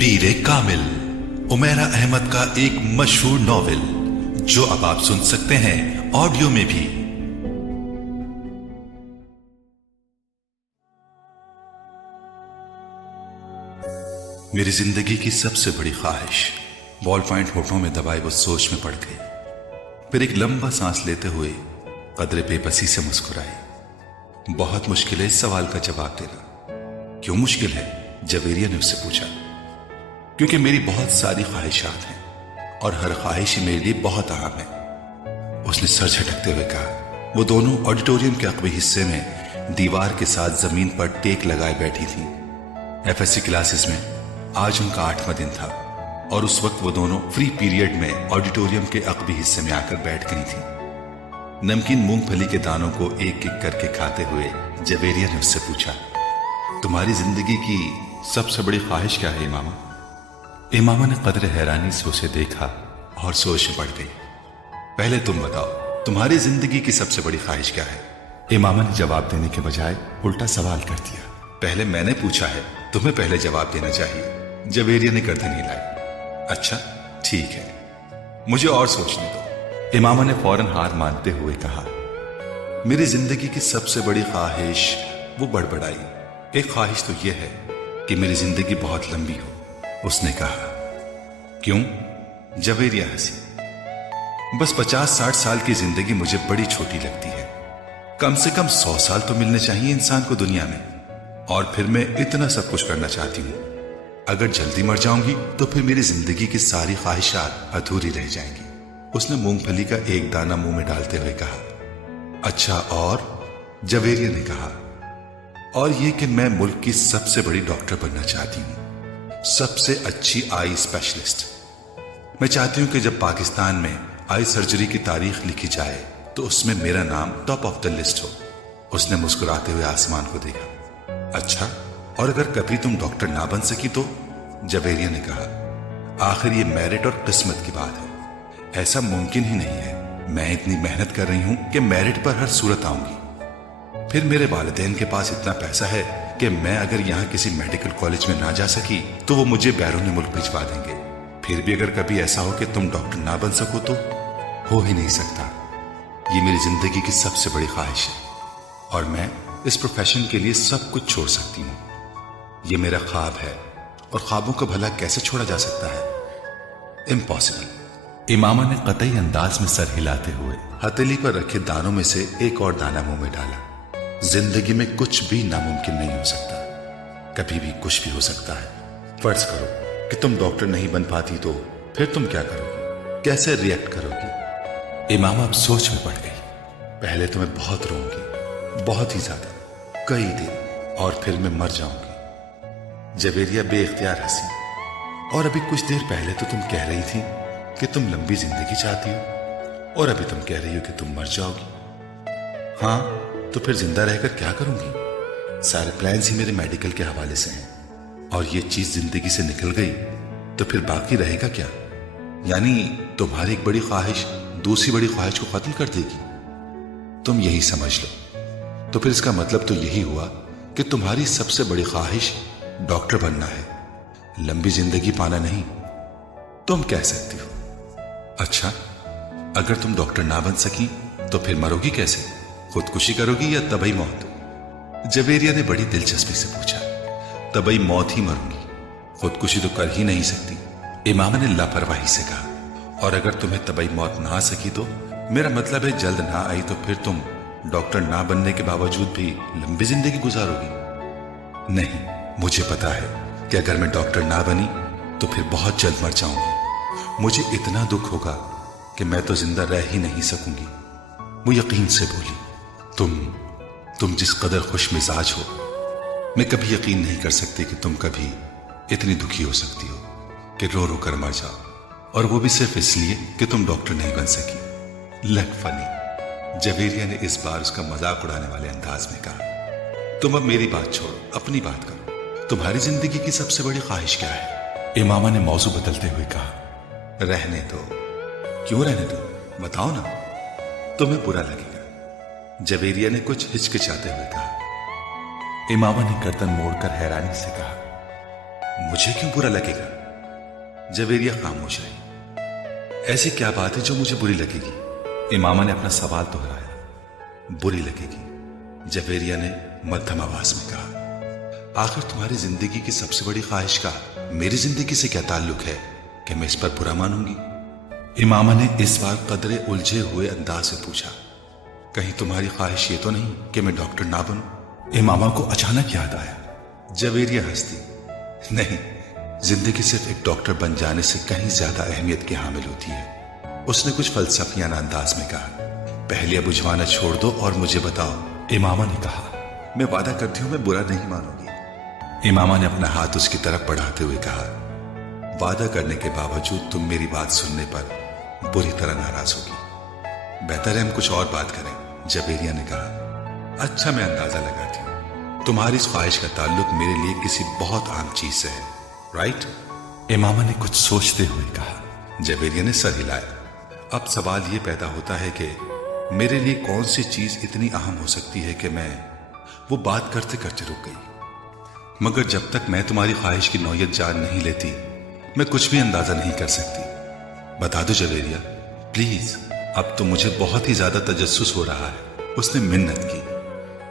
पीरे कामिल Umaira Ahmad का एक मशहूर नॉवेल जो अब आप सुन सकते हैं ऑडियो में भी। मेरी जिंदगी की सबसे बड़ी ख्वाहिश बॉल पॉइंट होठों में दबाए वो सोच में पड़ गई। फिर एक लंबा सांस लेते हुए कदरे बेबसी से मुस्कुराई। बहुत मुश्किल है इस सवाल का जवाब देना। क्यों मुश्किल है? जवेरिया ने उससे पूछा। क्योंकि मेरी बहुत सारी ख्वाहिशात हैं और हर ख्वाहिश मेरे लिए बहुत अहम है, उसने सर झटकते हुए कहा। वो दोनों ऑडिटोरियम के अगले हिस्से में दीवार के साथ जमीन पर टेक लगाए बैठी थी। एफएससी क्लासेस में आज उनका 8वां दिन था और उस वक्त वो दोनों फ्री पीरियड में ऑडिटोरियम के अगले हिस्से में आकर बैठ गई थी। नमकीन मूंगफली के दानों को एक एक करके खाते हुए जवेरिया ने उससे पूछा, तुम्हारी जिंदगी की सबसे बड़ी ख्वाहिश क्या है इमामा? इमामा ने कदर हैरानी से उसे देखा और सोच में पड़ गई। पहले तुम बताओ, तुम्हारी जिंदगी की सबसे बड़ी ख्वाहिश क्या है? इमामा ने जवाब देने के बजाय उल्टा सवाल कर दिया। पहले मैंने पूछा है, तुम्हें पहले जवाब देना चाहिए। जवेरिया ने गर्दन हिलाई। अच्छा ठीक है, मुझे और सोचने दो। इमामा ने फौरन हार मानते हुए कहा, मेरी जिंदगी की सबसे बड़ी ख्वाहिश। वो बड़बड़ाई। एक ख्वाहिश तो यह है कि मेरी जिंदगी बहुत लंबी हो, उसने कहा। क्यों? जवेरिया हंसी। बस 50-60 साल की जिंदगी मुझे बड़ी छोटी लगती है। कम से कम 100 साल तो मिलने चाहिए इंसान को दुनिया में, और फिर मैं इतना सब कुछ करना चाहती हूं। अगर जल्दी मर जाऊंगी तो फिर मेरी जिंदगी की सारी ख्वाहिशात अधूरी रह जाएंगी। उसने मूंगफली का एक दाना मुंह में डालते हुए कहा। अच्छा और? जवेरिया ने कहा। और ये कि मैं मुल्क की सबसे बड़ी डॉक्टर बनना चाहती हूं, सबसे अच्छी आई स्पेशलिस्ट। मैं चाहती हूं कि जब पाकिस्तान में आई सर्जरी की तारीख लिखी जाए तो उसमें मेरा नाम टॉप ऑफ द लिस्ट हो। उसने मुस्कुराते हुए आसमान को देखा। अच्छा, और अगर कभी तुम डॉक्टर ना बन सकी तो? जवेरिया ने कहा। आखिर ये मेरिट और किस्मत की बात है, ऐसा मुमकिन ही नहीं है। मैं इतनी मेहनत कर रही हूं कि मेरिट पर हर सूरत आऊंगी। फिर मेरे वालिदैन के पास इतना पैसा है कि मैं अगर यहाँ किसी मेडिकल कॉलेज में ना जा सकी तो वो मुझे बैरून मुल्क भिजवा देंगे। फिर भी अगर कभी ऐसा हो कि तुम डॉक्टर ना बन सको तो? हो ही नहीं सकता। ये मेरी जिंदगी की सबसे बड़ी ख्वाहिश है और मैं इस प्रोफेशन के लिए सब कुछ छोड़ सकती हूँ। ये मेरा ख्वाब है और ख्वाबों को भला कैसे छोड़ा जा सकता है? इम्पॉसिबल। इमामा ने कतई अंदाज में सर हिलाते हुए हथेली पर रखे दानों में से एक और दाना मुंह में डाला। जिंदगी में कुछ भी नामुमकिन नहीं हो सकता, कभी भी कुछ भी हो सकता है। फर्ज करो कि तुम डॉक्टर नहीं बन पाती तो फिर तुम क्या करोगी? कैसे रिएक्ट करोगी? इमामा अब सोच में पड़ गई। पहले तो मैं बहुत रोऊंगी, बहुत ही ज्यादा, कई दिन, और फिर मैं मर जाऊंगी। जवेरिया बेइख्तियार हंसी। और अभी कुछ देर पहले तो तुम कह रही थी कि तुम लंबी जिंदगी चाहती हो, और अभी तुम कह रही हो कि तुम मर जाओगी। हाँ, तो फिर जिंदा रहकर क्या करूंगी? सारे प्लान्स ही मेरे मेडिकल के हवाले से हैं, और ये चीज जिंदगी से निकल गई तो फिर बाकी रहेगा क्या? यानी तुम्हारी एक बड़ी ख्वाहिश दूसरी बड़ी ख्वाहिश को खत्म कर देगी। तुम यही समझ लो। तो फिर इसका मतलब तो यही हुआ कि तुम्हारी सबसे बड़ी ख्वाहिश डॉक्टर बनना है, लंबी जिंदगी पाना नहीं। तुम कह सकती हो। अच्छा, अगर तुम डॉक्टर ना बन सकी तो फिर मरोगी कैसे? खुदकुशी करोगी या तबई मौत? जवेरिया ने बड़ी दिलचस्पी से पूछा। तबई मौत ही मरूंगी, खुदकुशी तो कर ही नहीं सकती, इमामा ने लापरवाही से कहा। और अगर तुम्हें तबई मौत ना आ सकी तो? मेरा मतलब है जल्द ना आई तो फिर तुम डॉक्टर ना बनने के बावजूद भी लंबी जिंदगी गुजारोगी? नहीं, मुझे पता है कि अगर मैं डॉक्टर ना बनी तो फिर बहुत जल्द मर जाऊंगी। मुझे इतना दुख होगा कि मैं तो जिंदा रह ही नहीं सकूंगी। वो यकीन से बोली। तुम जिस कदर खुश मिजाज हो, मैं कभी यकीन नहीं कर सकती कि तुम कभी इतनी दुखी हो सकती हो कि रो रो कर मर जाओ, और वो भी सिर्फ इसलिए कि तुम डॉक्टर नहीं बन सकी। लग फनी। जवेरिया ने इस बार उसका मजाक उड़ाने वाले अंदाज में कहा। तुम अब मेरी बात छोड़ो, अपनी बात करो। तुम्हारी जिंदगी की सबसे बड़ी ख्वाहिश क्या है? इमामा ने मौजू बदलते हुए कहा। रहने दो। क्यों रहने दो? बताओ ना, तुम्हें बुरा लगेगा। जवेरिया ने कुछ हिचकिचाते हुए कहा। इमामा ने गर्दन मोड़कर हैरानी से कहा, मुझे क्यों बुरा लगेगा? जवेरिया खामोश रही। ऐसी क्या बात है जो मुझे बुरी लगेगी? इमामा ने अपना सवाल दोहराया। बुरी लगेगी, जवेरिया ने मध्यम आवाज में कहा। आखिर तुम्हारी जिंदगी की सबसे बड़ी ख्वाहिश का मेरी जिंदगी से क्या ताल्लुक है कि मैं इस पर बुरा मानूंगी? इमामा ने इस बार कदरे उलझे हुए अंदाज से पूछा। कहीं तुम्हारी ख्वाहिश ये तो नहीं कि मैं डॉक्टर ना बनूं? इमामा को अचानक याद आया। जवेरिया हंसती। नहीं, जिंदगी सिर्फ एक डॉक्टर बन जाने से कहीं ज्यादा अहमियत की हामिल होती है। उसने कुछ फलसफियाना अंदाज में कहा। पहले बुझवाना छोड़ दो और मुझे बताओ, इमामा ने कहा। मैं वादा करती हूं मैं बुरा नहीं मानूंगी। इमामा ने अपना हाथ उसकी तरफ बढ़ाते हुए कहा। वादा करने के बावजूद तुम मेरी बात सुनने पर बुरी तरह नाराज होगी। बेहतर है हम कुछ और बात करें, जवेरिया ने कहा। अच्छा, मैं अंदाजा लगाती हूं तुम्हारी इस ख्वाहिश का ताल्लुक मेरे लिए किसी बहुत आम चीज से है, राइट? इमामा ने कुछ सोचते हुए कहा। जवेरिया ने सर हिलाया। अब सवाल यह पैदा होता है कि मेरे लिए कौन सी चीज इतनी अहम हो सकती है कि मैं वो बात करते करते रुक गई। मगर जब तक मैं तुम्हारी ख्वाहिश की नौयत जान नहीं लेती मैं कुछ भी अंदाजा नहीं कर सकती। बता दो जवेरिया, प्लीज। अब तो मुझे बहुत ही ज्यादा तजस्सुस हो रहा है। उसने मिन्नत की।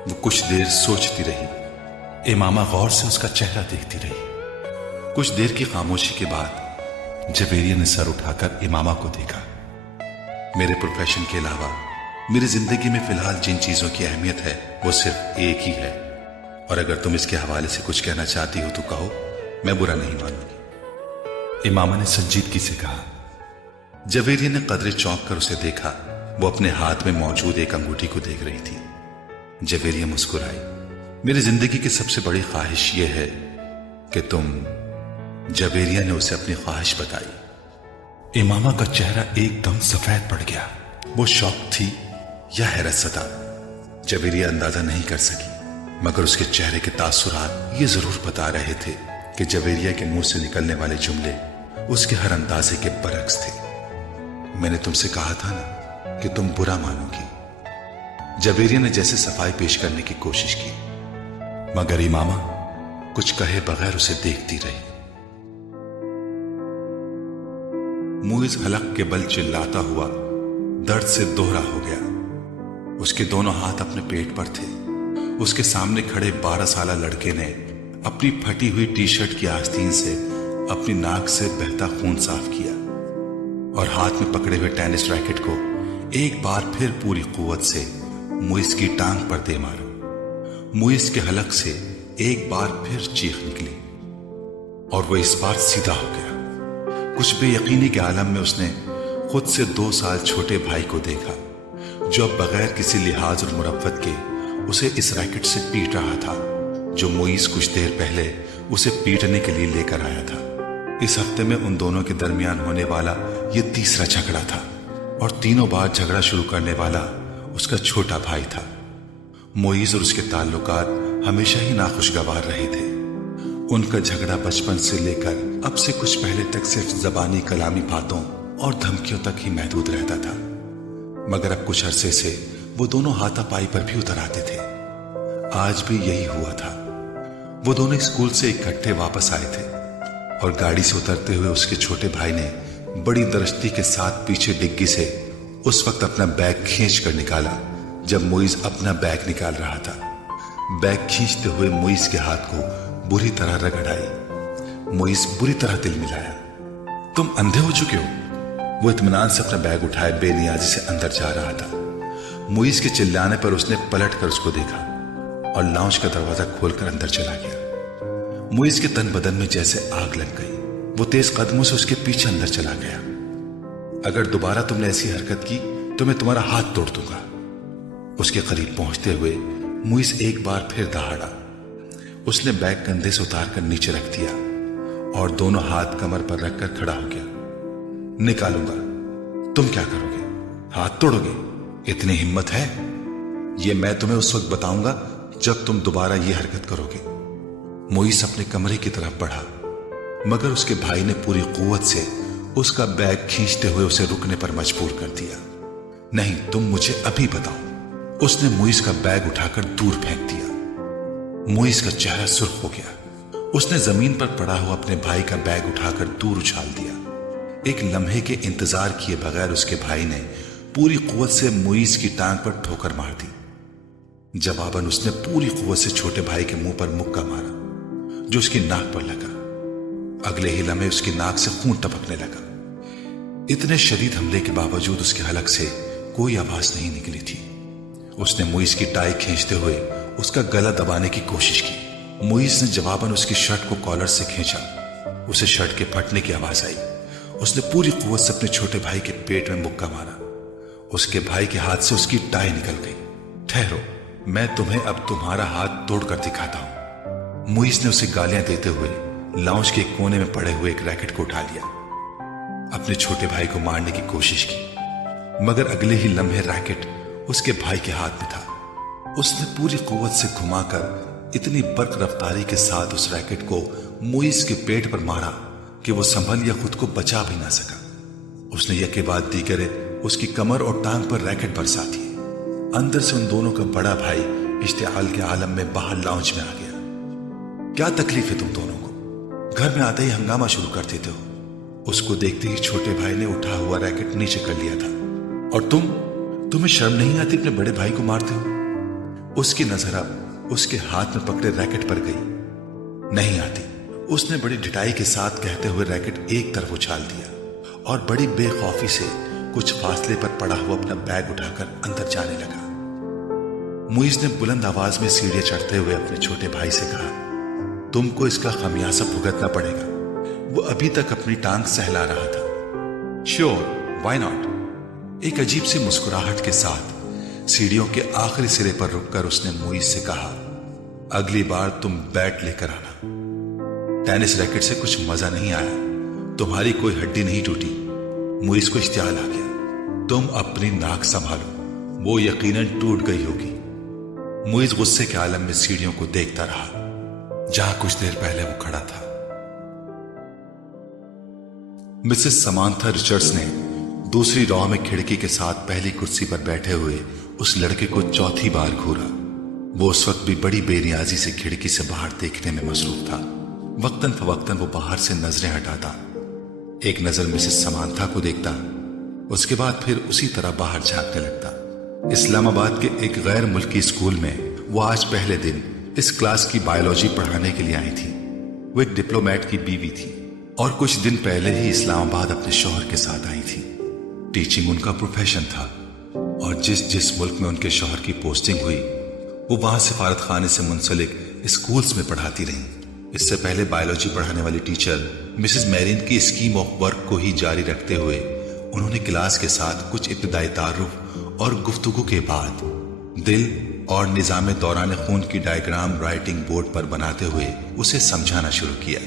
वो कुछ देर सोचती रही। इमामा गौर से उसका चेहरा देखती रही। कुछ देर की खामोशी के बाद जवेरिया ने सर उठाकर इमामा को देखा। मेरे प्रोफेशन के अलावा मेरी जिंदगी में फिलहाल जिन चीजों की अहमियत है वो सिर्फ एक ही है, और अगर तुम इसके हवाले से कुछ कहना चाहती हो तो कहो, मैं बुरा नहीं मानूंगी। इमामा ने संजीदगी से कहा। जवेरिया ने कदरे चौंक कर उसे देखा। वो अपने हाथ में मौजूद एक अंगूठी को देख रही थी। जवेरिया मुस्कुराई। मेरी जिंदगी की सबसे बड़ी ख्वाहिश यह है कि तुम। जवेरिया ने उसे अपनी ख्वाहिश बताई। इमामा का चेहरा एकदम सफेद पड़ गया। वो शौक थी या हैरत सता, जवेरिया अंदाजा नहीं कर सकी, मगर उसके चेहरे के तासुरात ये जरूर बता रहे थे कि जवेरिया के मुंह से निकलने वाले जुमले उसके हर अंदाजे के बरक्स थे। मैंने तुमसे कहा था ना कि तुम बुरा मानोगी। जवेरिया ने जैसे सफाई पेश करने की कोशिश की, मगर इमामा कुछ कहे बगैर उसे देखती रही। मुइज हलक के बल चिल्लाता हुआ दर्द से दोहरा हो गया। उसके दोनों हाथ अपने पेट पर थे। उसके सामने खड़े 12 साला लड़के ने अपनी फटी हुई टी शर्ट की आस्तीन से अपनी नाक से बहता खून साफ किया और हाथ में पकड़े हुए टेनिस रैकेट को एक बार फिर पूरी कुव्वत से मुइज की टांग पर दे मारा। मुइज के हलक से एक बार फिर चीख निकली और वो इस बार सीधा हो गया। कुछ बेयकीनी के आलम में उसने खुद से 2 साल छोटे भाई को देखा, जो अब बगैर किसी लिहाज और मुरव्वत के उसे इस रैकेट से पीट रहा था जो मुइज कुछ देर पहले उसे पीटने के लिए लेकर आया था। इस हफ्ते में उन दोनों के दरमियान होने वाला ये तीसरा झगड़ा था और तीनों बार झगड़ा शुरू करने वाला उसका छोटा भाई था। मुइज और उसके ताल्लुकात हमेशा ही नाखुशगवार रहे थे। उनका झगड़ा बचपन से लेकर अब से कुछ पहले तक सिर्फ जबानी कलामी बातों और धमकियों तक ही महदूद रहता था, मगर अब कुछ अरसे से वो दोनों हाथापाई पर भी उतर आते थे। आज भी यही हुआ था। वो दोनों स्कूल से इकट्ठे वापस आए थे और गाड़ी से उतरते हुए उसके छोटे भाई ने बड़ी दरस्ती के साथ पीछे डिग्गी से उस वक्त अपना बैग खींच कर निकाला जब मुइज अपना बैग निकाल रहा था। बैग खींचते हुए मुइज के हाथ को बुरी तरह रगड़ आई। मुइज बुरी तरह दिल मिलाया। तुम अंधे हो चुके हो? वो इत्मीनान से अपना बैग उठाए बेनियाजी से अंदर जा रहा था। मुइज के चिल्लाने पर उसने पलट कर उसको देखा और लाउंज का दरवाजा खोलकर अंदर चला गया। मुइज के तन बदन में जैसे आग लग गई। वो तेज कदमों से उसके पीछे अंदर चला गया। अगर दोबारा तुमने ऐसी हरकत की तो मैं तुम्हारा हाथ तोड़ दूंगा। उसके करीब पहुंचते हुए मुइज एक बार फिर दहाड़ा। उसने बैग कंधे से उतार कर नीचे रख दिया और दोनों हाथ कमर पर रखकर खड़ा हो गया। निकालूंगा। तुम क्या करोगे? हाथ तोड़ोगे? इतनी हिम्मत है? ये मैं तुम्हें उस वक्त बताऊंगा जब तुम दोबारा ये हरकत करोगे। मुइज अपने कमरे की तरफ बढ़ा, मगर उसके भाई ने पूरी कुव्वत से उसका बैग खींचते हुए उसे रुकने पर मजबूर कर दिया। नहीं, तुम मुझे अभी बताओ। उसने मुइज का बैग उठाकर दूर फेंक दिया। मुइज का चेहरा सुर्ख हो गया। उसने जमीन पर पड़ा हुआ अपने भाई का बैग उठाकर दूर उछाल दिया। एक लम्हे के इंतजार किए बगैर उसके भाई ने पूरी कुव्वत से मुईज की टांग पर ठोकर मार दी। जवाबन उसने पूरी कुव्वत से छोटे भाई के मुंह पर मुक्का मारा जो उसकी नाक पर लगा। अगले ही लम्हे उसकी नाक से खून टपकने लगा। इतने शदीद हमले के बावजूद उसके हलक से कोई आवाज नहीं निकली थी। उसने मुईज की टाई खींचते हुए उसका गला दबाने की कोशिश की। मुईज ने जवाबन उसकी शर्ट को कॉलर से खींचा। उसे शर्ट के फटने की आवाज आई। उसने पूरी कुव्वत से अपने छोटे भाई के पेट में मुक्का मारा। उसके भाई के हाथ से उसकी टाई निकल गई। ठहरो, मैं तुम्हें अब तुम्हारा हाथ तोड़कर दिखाता हूं। मुईज ने उसे गालियां देते हुए लाउंज के कोने में पड़े हुए एक रैकेट को उठा लिया। अपने छोटे भाई को मारने की कोशिश की, मगर अगले ही लम्हे रैकेट उसके भाई के हाथ में था। उसने पूरी कुव्वत से घुमाकर इतनी बर्क रफ्तारी के साथ उस रैकेट को मुईज के पेट पर मारा कि वो संभल या खुद को बचा भी ना सका। उसने यके बाद दीगर उसकी कमर और टांग पर रैकेट बरसा दिए। अंदर से उन दोनों का बड़ा भाई इश्तिआल के आलम में बाहर लाउंज में आ गया। क्या तकलीफ है तुम दोनों को? घर में आते ही हंगामा शुरू कर देते हो। उसको देखते ही छोटे भाई ने उठा हुआ रैकेट नीचे कर लिया था। और तुम्हें शर्म नहीं आती अपने बड़े भाई को मारते हो? उसकी नजर अब उसके हाथ में पकड़े रैकेट पर गई। नहीं आती, उसने बड़ी ढिठाई के साथ कहते हुए रैकेट एक तरफ उछाल दिया और बड़ी बेखौफी से कुछ फासले पर पड़ा हुआ अपना बैग उठाकर अंदर जाने लगा। मुईज ने बुलंद आवाज में सीढ़ियां चढ़ते हुए अपने छोटे भाई से कहा, तुमको इसका खमियाजा भुगतना पड़ेगा। वो अभी तक अपनी टांग सहला रहा था। Sure, why not? एक अजीब सी मुस्कुराहट के साथ सीढ़ियों के आखिरी सिरे पर रुककर उसने मुईज से कहा, अगली बार तुम बैट लेकर आना। टेनिस रैकेट से कुछ मजा नहीं आया, तुम्हारी कोई हड्डी नहीं टूटी। मुईज को इख्तियाल आ गया, तुम अपनी नाक संभालो, वो यकीनन टूट गई होगी। मुईज गुस्से के आलम में सीढ़ियों को देखता रहा जहां कुछ देर पहले वो खड़ा था। मिसेस समांथा रिचर्ड्स ने दूसरी रॉ में खिड़की के साथ पहली कुर्सी पर बैठे हुए उस लड़के को चौथी बार घूरा। वो उस वक्त भी बड़ी बेनियाजी से खिड़की से बाहर देखने में मसरूफ था। वक्तन फवक्तन वो बाहर से नजरें हटाता, एक नजर मिसेस समांथा को देखता, उसके बाद फिर उसी तरह बाहर झांकने लगता। इस्लामाबाद के एक गैर मुल्की स्कूल में वो आज पहले दिन इस क्लास की बायोलॉजी पढ़ाने के लिए आई थी। वो एक डिप्लोमेट की बीवी थी और कुछ दिन पहले ही इस्लामाबाद अपने शौहर के साथ आई थी। टीचिंग उनका प्रोफेशन था और जिस मुल्क में उनके शौहर की पोस्टिंग हुई वो वहां सिफारत खाने से मुंसलिक स्कूल्स में पढ़ाती रहीं। इससे पहले बायोलॉजी पढ़ाने वाली टीचर मिसेस मैरिन की स्कीम ऑफ वर्क को ही जारी रखते हुए उन्होंने क्लास के साथ कुछ इब्तिदाई तारुफ और गुफ्तगू के बाद दिल और निजाम दौरान खून की डायग्राम राइटिंग बोर्ड पर बनाते हुए उसे समझाना शुरू किया।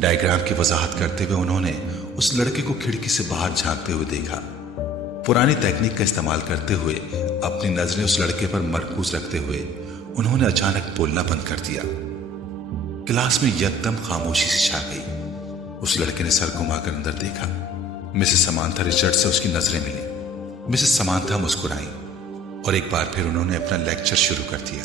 डायग्राम की वजाहत करते हुए उन्होंने उस लड़के को खिड़की से बाहर झांकते हुए देखा। पुरानी तकनीक का इस्तेमाल करते हुए अपनी नजरें उस लड़के पर मरकूज रखते हुए उन्होंने अचानक बोलना बंद कर दिया। क्लास में यकदम खामोशी सी छा गई। उस लड़के ने सर घुमाकर अंदर देखा। मिसेस समांथा रिचर्ड से उसकी नजरें मिली। मिसेस समांथा मुस्कुराई और एक बार फिर उन्होंने अपना लेक्चर शुरू कर दिया।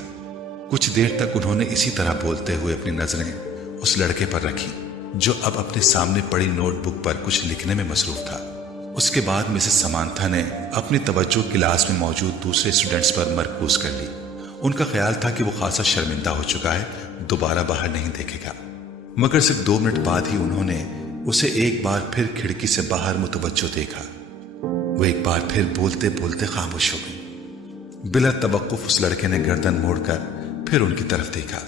कुछ देर तक उन्होंने इसी तरह बोलते हुए अपनी नजरें उस लड़के पर रखी जो अब अपने सामने पड़ी नोटबुक पर कुछ लिखने में मसरूफ था। उसके बाद मिसेस समांथा ने अपनी तवज्जो क्लास में मौजूद दूसरे स्टूडेंट्स पर मरकूज कर ली। उनका ख्याल था कि वो खासा शर्मिंदा हो चुका है, दोबारा बाहर नहीं देखेगा। मगर सिर्फ 2 मिनट बाद ही उन्होंने उसे एक बार फिर खिड़की से बाहर मुतवज्जो देखा। वो एक बार फिर बोलते बोलते खामोश हो गई। बिला तवक्कुफ उस लड़के ने गर्दन मोड़कर फिर उनकी तरफ देखा।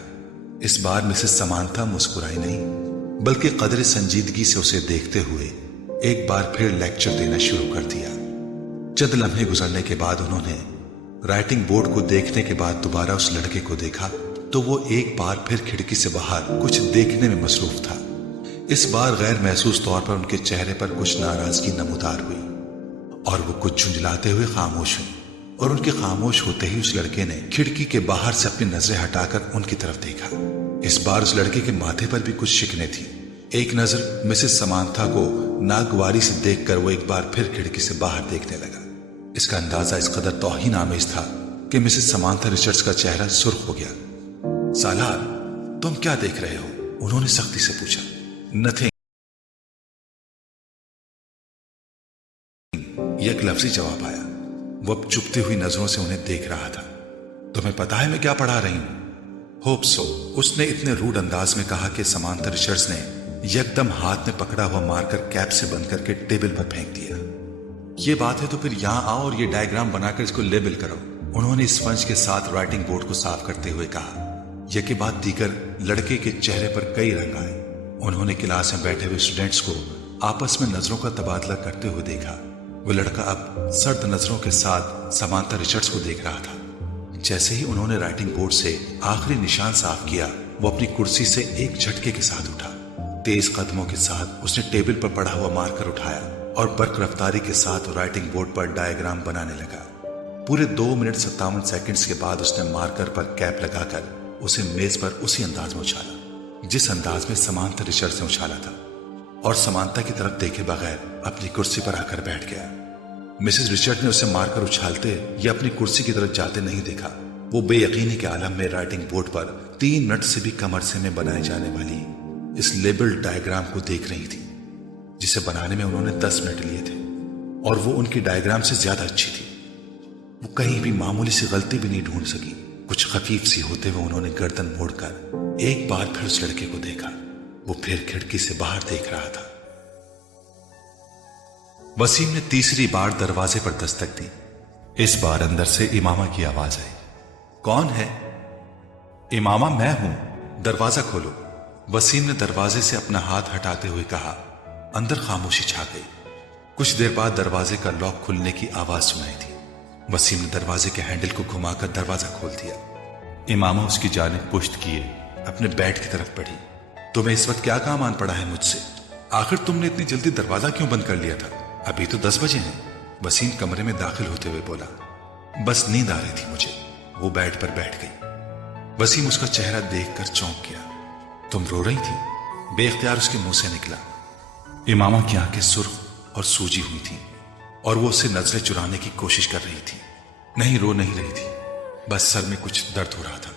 इस बार मिसेस समांथा मुस्कुराई नहीं, बल्कि कदर संजीदगी से उसे देखते हुए एक बार फिर लेक्चर देना शुरू कर दिया। चंद लम्हे गुजरने के बाद उन्होंने राइटिंग बोर्ड को देखने के बाद दोबारा उस लड़के को देखा तो वो एक बार फिर खिड़की से बाहर कुछ देखने में मसरूफ था। इस बार गैर महसूस तौर पर उनके चेहरे पर कुछ नाराजगी नमूदार हुई और वो कुछ झुंझलाते हुए खामोश हुई। और उनके खामोश होते ही उस लड़के ने खिड़की के बाहर से अपनी नजरें हटाकर उनकी तरफ देखा। इस बार उस लड़के के माथे पर भी कुछ शिकने थी। एक नजर मिसेस समांथा को नागवारी से देखकर वो एक बार फिर खिड़की से बाहर देखने लगा। इसका अंदाजा इस कदर तौहीन आमेज था कि मिसेस समांथा रिचर्ड्स का चेहरा सुर्ख हो गया। सालार, तुम क्या देख रहे हो? उन्होंने सख्ती से पूछा। नथिंग, एक लफ्जी जवाब आया। वो अब चुभती हुई नजरों से उन्हें देख रहा था। तुम्हें पता है मैं क्या पढ़ा रही हूं? होप सो, उसने इतने रूड अंदाज में कहा कि समांथा रिचर्ड्स ने एकदम हाथ में पकड़ा हुआ मारकर कैप से बंद करके टेबल पर फेंक दिया। ये बात है तो फिर यहां आओ और ये डायग्राम बनाकर इसको लेबल करो, उन्होंने स्पंज के साथ राइटिंग बोर्ड को साफ करते हुए कहा। यह के बाद दीगर लड़के के चेहरे पर कई रंग आए। उन्होंने क्लास में बैठे हुए स्टूडेंट्स को आपस में नजरों का तबादला करते हुए देखा। वो लड़का अब सर्द नजरों के साथ समांथा रिचर्ड्स को देख रहा था। जैसे ही उन्होंने राइटिंग बोर्ड से आखिरी निशान साफ किया, वो अपनी कुर्सी से एक झटके के साथ उठा। तेज कदमों के साथ उसने टेबल पर पड़ा हुआ मार्कर उठाया और बर्क रफ्तारी के साथ राइटिंग बोर्ड पर डायग्राम बनाने लगा। पूरे 2 मिनट 57 सेकंड्स के बाद उसने मार्कर पर कैप लगाकर उसे मेज पर उसी अंदाज में उछाला जिस अंदाज में समांथा रिचर्ड्स ने उछाला था, और समांथा की तरफ देखे बगैर अपनी कुर्सी पर आकर बैठ गया। मिसेस रिचर्ड ने उसे मारकर उछालते या अपनी कुर्सी की तरफ जाते नहीं देखा। वो बेयकीनी के आलम में राइटिंग बोर्ड पर 3 मिनट से भी कम अरसे में बनाए जाने वाली इस लेबल डायग्राम को देख रही थी, जिसे बनाने में उन्होंने 10 मिनट लिए थे, और वो उनकी डायग्राम से ज्यादा अच्छी थी। वो कहीं भी मामूली सी गलती भी नहीं ढूंढ सकी। कुछ खफीफ सी होते हुए उन्होंने गर्दन मोड़कर एक बार फिर उस लड़के को देखा। वो फिर खिड़की से बाहर देख रहा था। वसीम ने तीसरी बार दरवाजे पर दस्तक दी। इस बार अंदर से इमामा की आवाज आई। कौन है? इमामा, मैं हूं, दरवाजा खोलो, वसीम ने दरवाजे से अपना हाथ हटाते हुए कहा। अंदर खामोशी छा गई। कुछ देर बाद दरवाजे का लॉक खुलने की आवाज सुनाई थी। वसीम ने दरवाजे के हैंडल को घुमाकर दरवाजा खोल दिया। इमामा उसकी जानिब पुश्त किए अपने बेड की तरफ बढ़ी। तुम्हें इस वक्त क्या काम आन पड़ा है मुझसे? आखिर तुमने इतनी जल्दी दरवाजा क्यों बंद कर लिया था? अभी तो 10 बजे हैं, वसीम कमरे में दाखिल होते हुए बोला। बस नींद आ रही थी मुझे। वो बेड पर बैठ गई। वसीम उसका चेहरा देखकर चौंक गया। तुम रो रही थी? बेख्तियार उसके मुंह से निकला। इमामा की आंखें सुर्ख और सूजी हुई थी और वो उससे नजरें चुराने की कोशिश कर रही थी। नहीं, रो नहीं रही थी, बस सर में कुछ दर्द हो रहा था।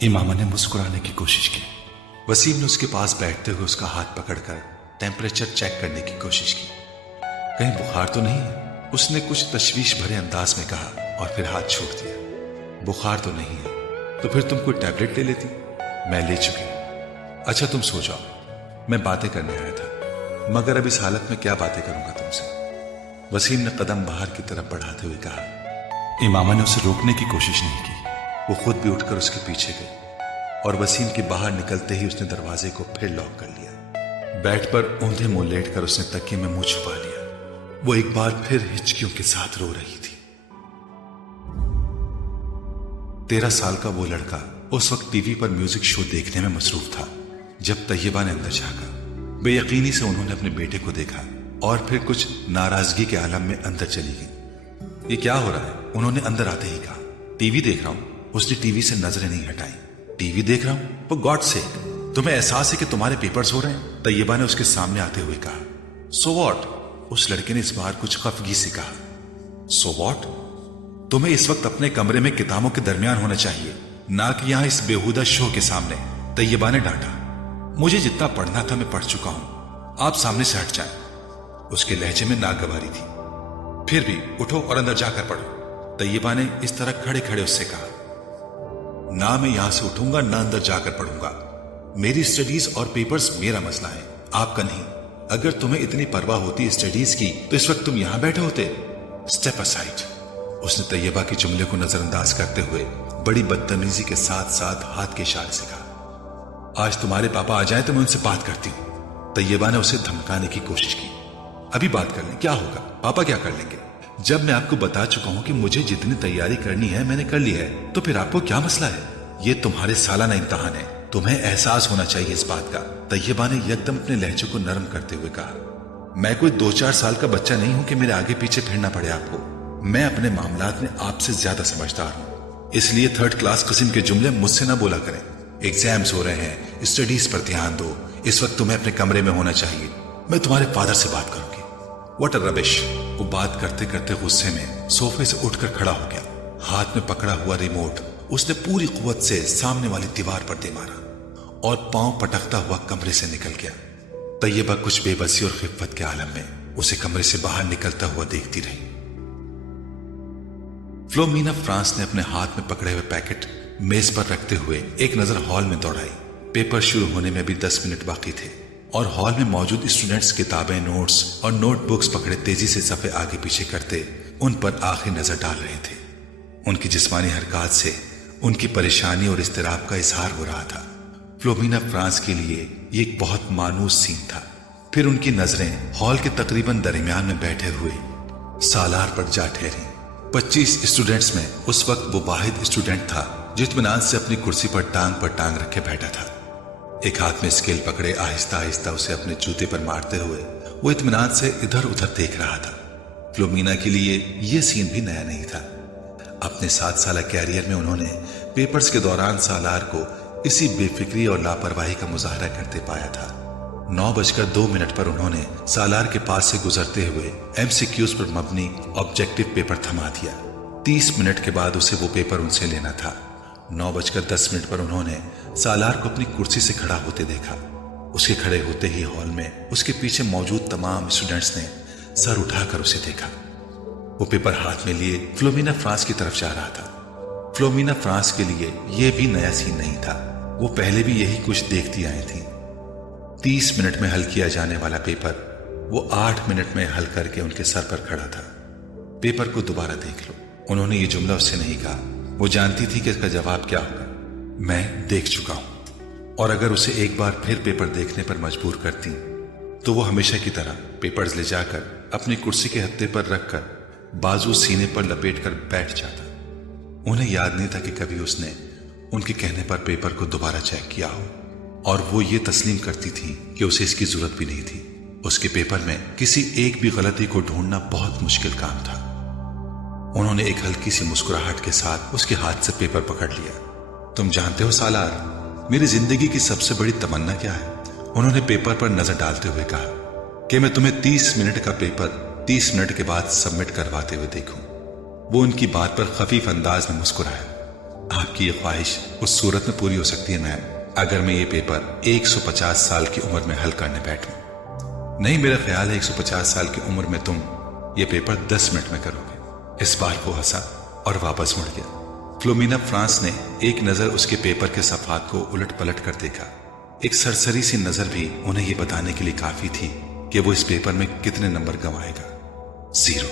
इमामा ने मुस्कुराने की कोशिश की। वसीम ने उसके पास बैठते हुए उसका हाथ पकड़कर टेम्परेचर चेक करने की कोशिश की। कहीं बुखार तो नहीं है? उसने कुछ तशवीश भरे अंदाज में कहा और फिर हाथ छोड़ दिया। बुखार तो नहीं है, तो फिर तुम कोई टैबलेट ले लेती। मैं ले चुकी हूं। अच्छा तुम सो जाओ, मैं बातें करने आया था, मगर अब इस हालत में क्या बातें करूंगा तुमसे। वसीम ने कदम बाहर की तरफ बढ़ाते हुए कहा। इमामा ने उसे रोकने की कोशिश नहीं की। वो खुद भी उठकर उसके पीछे गई और वसीम के बाहर निकलते ही उसने दरवाजे को फिर लॉक कर लिया। बेड पर ऊंधे मुंह लेटकर उसने तकिए में मुंह छुपा लिया। वो एक बार फिर हिचकियों के साथ रो रही थी। 13 साल का वो लड़का उस वक्त टीवी पर म्यूजिक शो देखने में मसरूफ था जब तैयबा ने अंदर झांका। बेयकीनी से उन्होंने अपने बेटे को देखा और फिर कुछ नाराजगी के आलम में अंदर चली गई। ये क्या हो रहा है? उन्होंने अंदर आते ही कहा। टीवी देख रहा हूं। उसने टीवी से नजरें नहीं हटाई। टीवी देख रहा हूं? फॉर गॉड सेक, तुम्हें एहसास है कि तुम्हारे पेपर्स हो रहे हैं? तैयबा ने उसके सामने आते हुए कहा। So what? उस लड़के ने इस बार कुछ खफगी से कहा। So what? तुम्हें इस वक्त अपने कमरे में किताबों के दरमियान होना चाहिए, ना कि यहां इस बेहुदा शो के सामने, तैयबा ने डांटा। मुझे जितना पढ़ना था मैं पढ़ चुका हूं, आप सामने से हट जाएं। उसके लहजे में नागवारी थी। फिर भी उठो और अंदर जाकर पढ़ो, तैयबा ने इस तरह खड़े खड़े उससे कहा। ना मैं यहां से उठूंगा ना अंदर जाकर पढ़ूंगा। मेरी स्टडीज और पेपर्स मेरा मसला है, आपका नहीं। अगर तुम्हें इतनी परवाह होती स्टडीज की तो इस वक्त तुम यहां बैठे होते। स्टेप असाइड, उसने तैयबा के जुमले को नजरअंदाज करते हुए बड़ी बदतमीजी के साथ साथ हाथ के इशारे से कहा। आज तुम्हारे पापा आ जाए तो मैं उनसे बात करती हूं। तैयबा ने उसे धमकाने की कोशिश की। अभी बात कर लें, क्या होगा? पापा क्या कर लेंगे? जब मैं आपको बता चुका हूं कि मुझे जितनी तैयारी करनी है मैंने कर ली है, तो फिर आपको क्या मसला है? ये तुम्हारे सालाना इम्तिहान है, तुम्हें एहसास होना चाहिए इस बात का। तैयबा ने एकदम अपने लहजे को नरम करते हुए कहा। मैं कोई 2-4 साल का बच्चा नहीं हूं कि मेरे आगे पीछे फिरना पड़े आपको। मैं अपने मामलात में आपसे ज्यादा समझदार हूं, इसलिए 3rd क्लास किस्म के जुमले मुझसे ना बोला करें। एग्जाम्स हो रहे हैं, स्टडीज पर ध्यान दो। इस वक्त तुम्हें अपने कमरे में होना चाहिए। मैं तुम्हारे फादर से बात करूंगी। What a rubbish. वो बात करते करते गुस्से में सोफे से उठकर खड़ा हो गया। हाथ में पकड़ा हुआ रिमोट उसने पूरी कुव्वत से सामने वाली दीवार पर दे मारा اور پاؤں پٹکتا ہوا کمرے سے نکل گیا۔ طیبہ کچھ بے بسی اور خفت کے عالم میں اسے کمرے سے باہر نکلتا ہوا دیکھتی رہی۔ فلومینا فرانس نے اپنے ہاتھ میں پکڑے ہوئے پیکٹ میز پر رکھتے ہوئے ایک نظر ہال میں دوڑائی۔ پیپر شروع ہونے میں بھی 10 منٹ باقی تھے اور ہال میں موجود اسٹوڈنٹس کتابیں، نوٹس اور نوٹ بکس پکڑے تیزی سے صفحے آگے پیچھے کرتے ان پر آخری نظر ڈال رہے تھے۔ ان کی جسمانی حرکات سے ان کی پریشانی اور اضطراب کا اظہار ہو رہا تھا۔ فلومینا فرانس کے لیے یہ ایک بہت مانوس سین تھا۔ پھر ان کی نظریں ہال کے تقریباً درمیان میں بیٹھے ہوئے سالار پر جا ٹھہری۔ 25 اسٹوڈنٹس میں اس وقت وہ واحد اسٹوڈنٹ تھا جو اطمینان سے اپنی کرسی پر ٹانگ رکھے بیٹھا تھا۔ ایک ہاتھ میں اسکیل پکڑے آہستہ آہستہ اسے اپنے جوتے پر مارتے ہوئے وہ اطمینان سے ادھر ادھر دیکھ رہا تھا۔ فلومینا کے لیے یہ سین بھی نیا نہیں تھا۔ اپنے 7 سالہ کیریئر میں انہوں نے پیپرز کے دوران سالار کو اسی بے فکری اور لاپرواہی کا مظاہرہ کرتے پایا تھا۔ 9:02 پر انہوں نے سالار کے پاس سے گزرتے ہوئے MCQs پر مبنی آبجیکٹو پیپر تھما دیا۔ 30 منٹ کے بعد اسے وہ پیپر ان سے لینا تھا۔ 9:10 پر انہوں نے سالار کو اپنی کرسی سے کھڑا ہوتے دیکھا۔ اس کے کھڑے ہوتے ہی ہال میں اس کے پیچھے موجود تمام اسٹوڈنٹس نے سر اٹھا کر اسے دیکھا۔ وہ پیپر ہاتھ میں لیے فلومینا فرانس کی طرف جا رہا تھا۔ فلومینا فرانس کے لیے یہ بھی نیا سین نہیں تھا، وہ پہلے بھی یہی کچھ دیکھتی آئی تھی۔ 30 منٹ میں حل کیا جانے والا پیپر وہ 8 منٹ میں حل کر کے ان کے سر پر کھڑا تھا۔ پیپر کو دوبارہ دیکھ لو، انہوں نے یہ جملہ اس سے نہیں کہا۔ وہ جانتی تھی کہ اس کا جواب کیا ہوگا، میں دیکھ چکا ہوں۔ اور اگر اسے ایک بار پھر پیپر دیکھنے پر مجبور کرتی تو وہ ہمیشہ کی طرح پیپرز لے جا کر اپنی کرسی کے ہتھے پر رکھ کر بازو سینے پر لپیٹ کر بیٹھ جاتا۔ انہیں یاد نہیں تھا کہ کبھی اس نے ان کے کہنے پر پیپر کو دوبارہ چیک کیا ہو، اور وہ یہ تسلیم کرتی تھی کہ اسے اس کی ضرورت بھی نہیں تھی۔ اس کے پیپر میں کسی ایک بھی غلطی کو ڈھونڈنا بہت مشکل کام تھا۔ انہوں نے ایک ہلکی سی مسکراہٹ کے ساتھ اس کے ہاتھ سے پیپر پکڑ لیا۔ تم جانتے ہو سالار، میری زندگی کی سب سے بڑی تمنا کیا ہے؟ انہوں نے پیپر پر نظر ڈالتے ہوئے کہا کہ میں تمہیں 30 منٹ کا پیپر 30 منٹ کے بعد سبمٹ کرواتے ہوئے دیکھوں۔ وہ ان کی بات پر خفیف انداز میں مسکرایا۔ آپ کی یہ خواہش اس صورت میں پوری ہو سکتی ہے میم، اگر میں یہ پیپر 150 سال کی عمر میں حل کرنے بیٹھوں۔ نہیں، میرا خیال ہے 150 سال کی عمر میں تم یہ پیپر 10 منٹ میں کرو گے۔ اس بار وہ ہنسا اور واپس مڑ گیا۔ فلومینا فرانس نے ایک نظر اس کے پیپر کے صفحات کو الٹ پلٹ کر دیکھا۔ ایک سرسری سی نظر بھی انہیں یہ بتانے کے لیے کافی تھی کہ وہ اس پیپر میں کتنے نمبر گنوائے گا۔ 0۔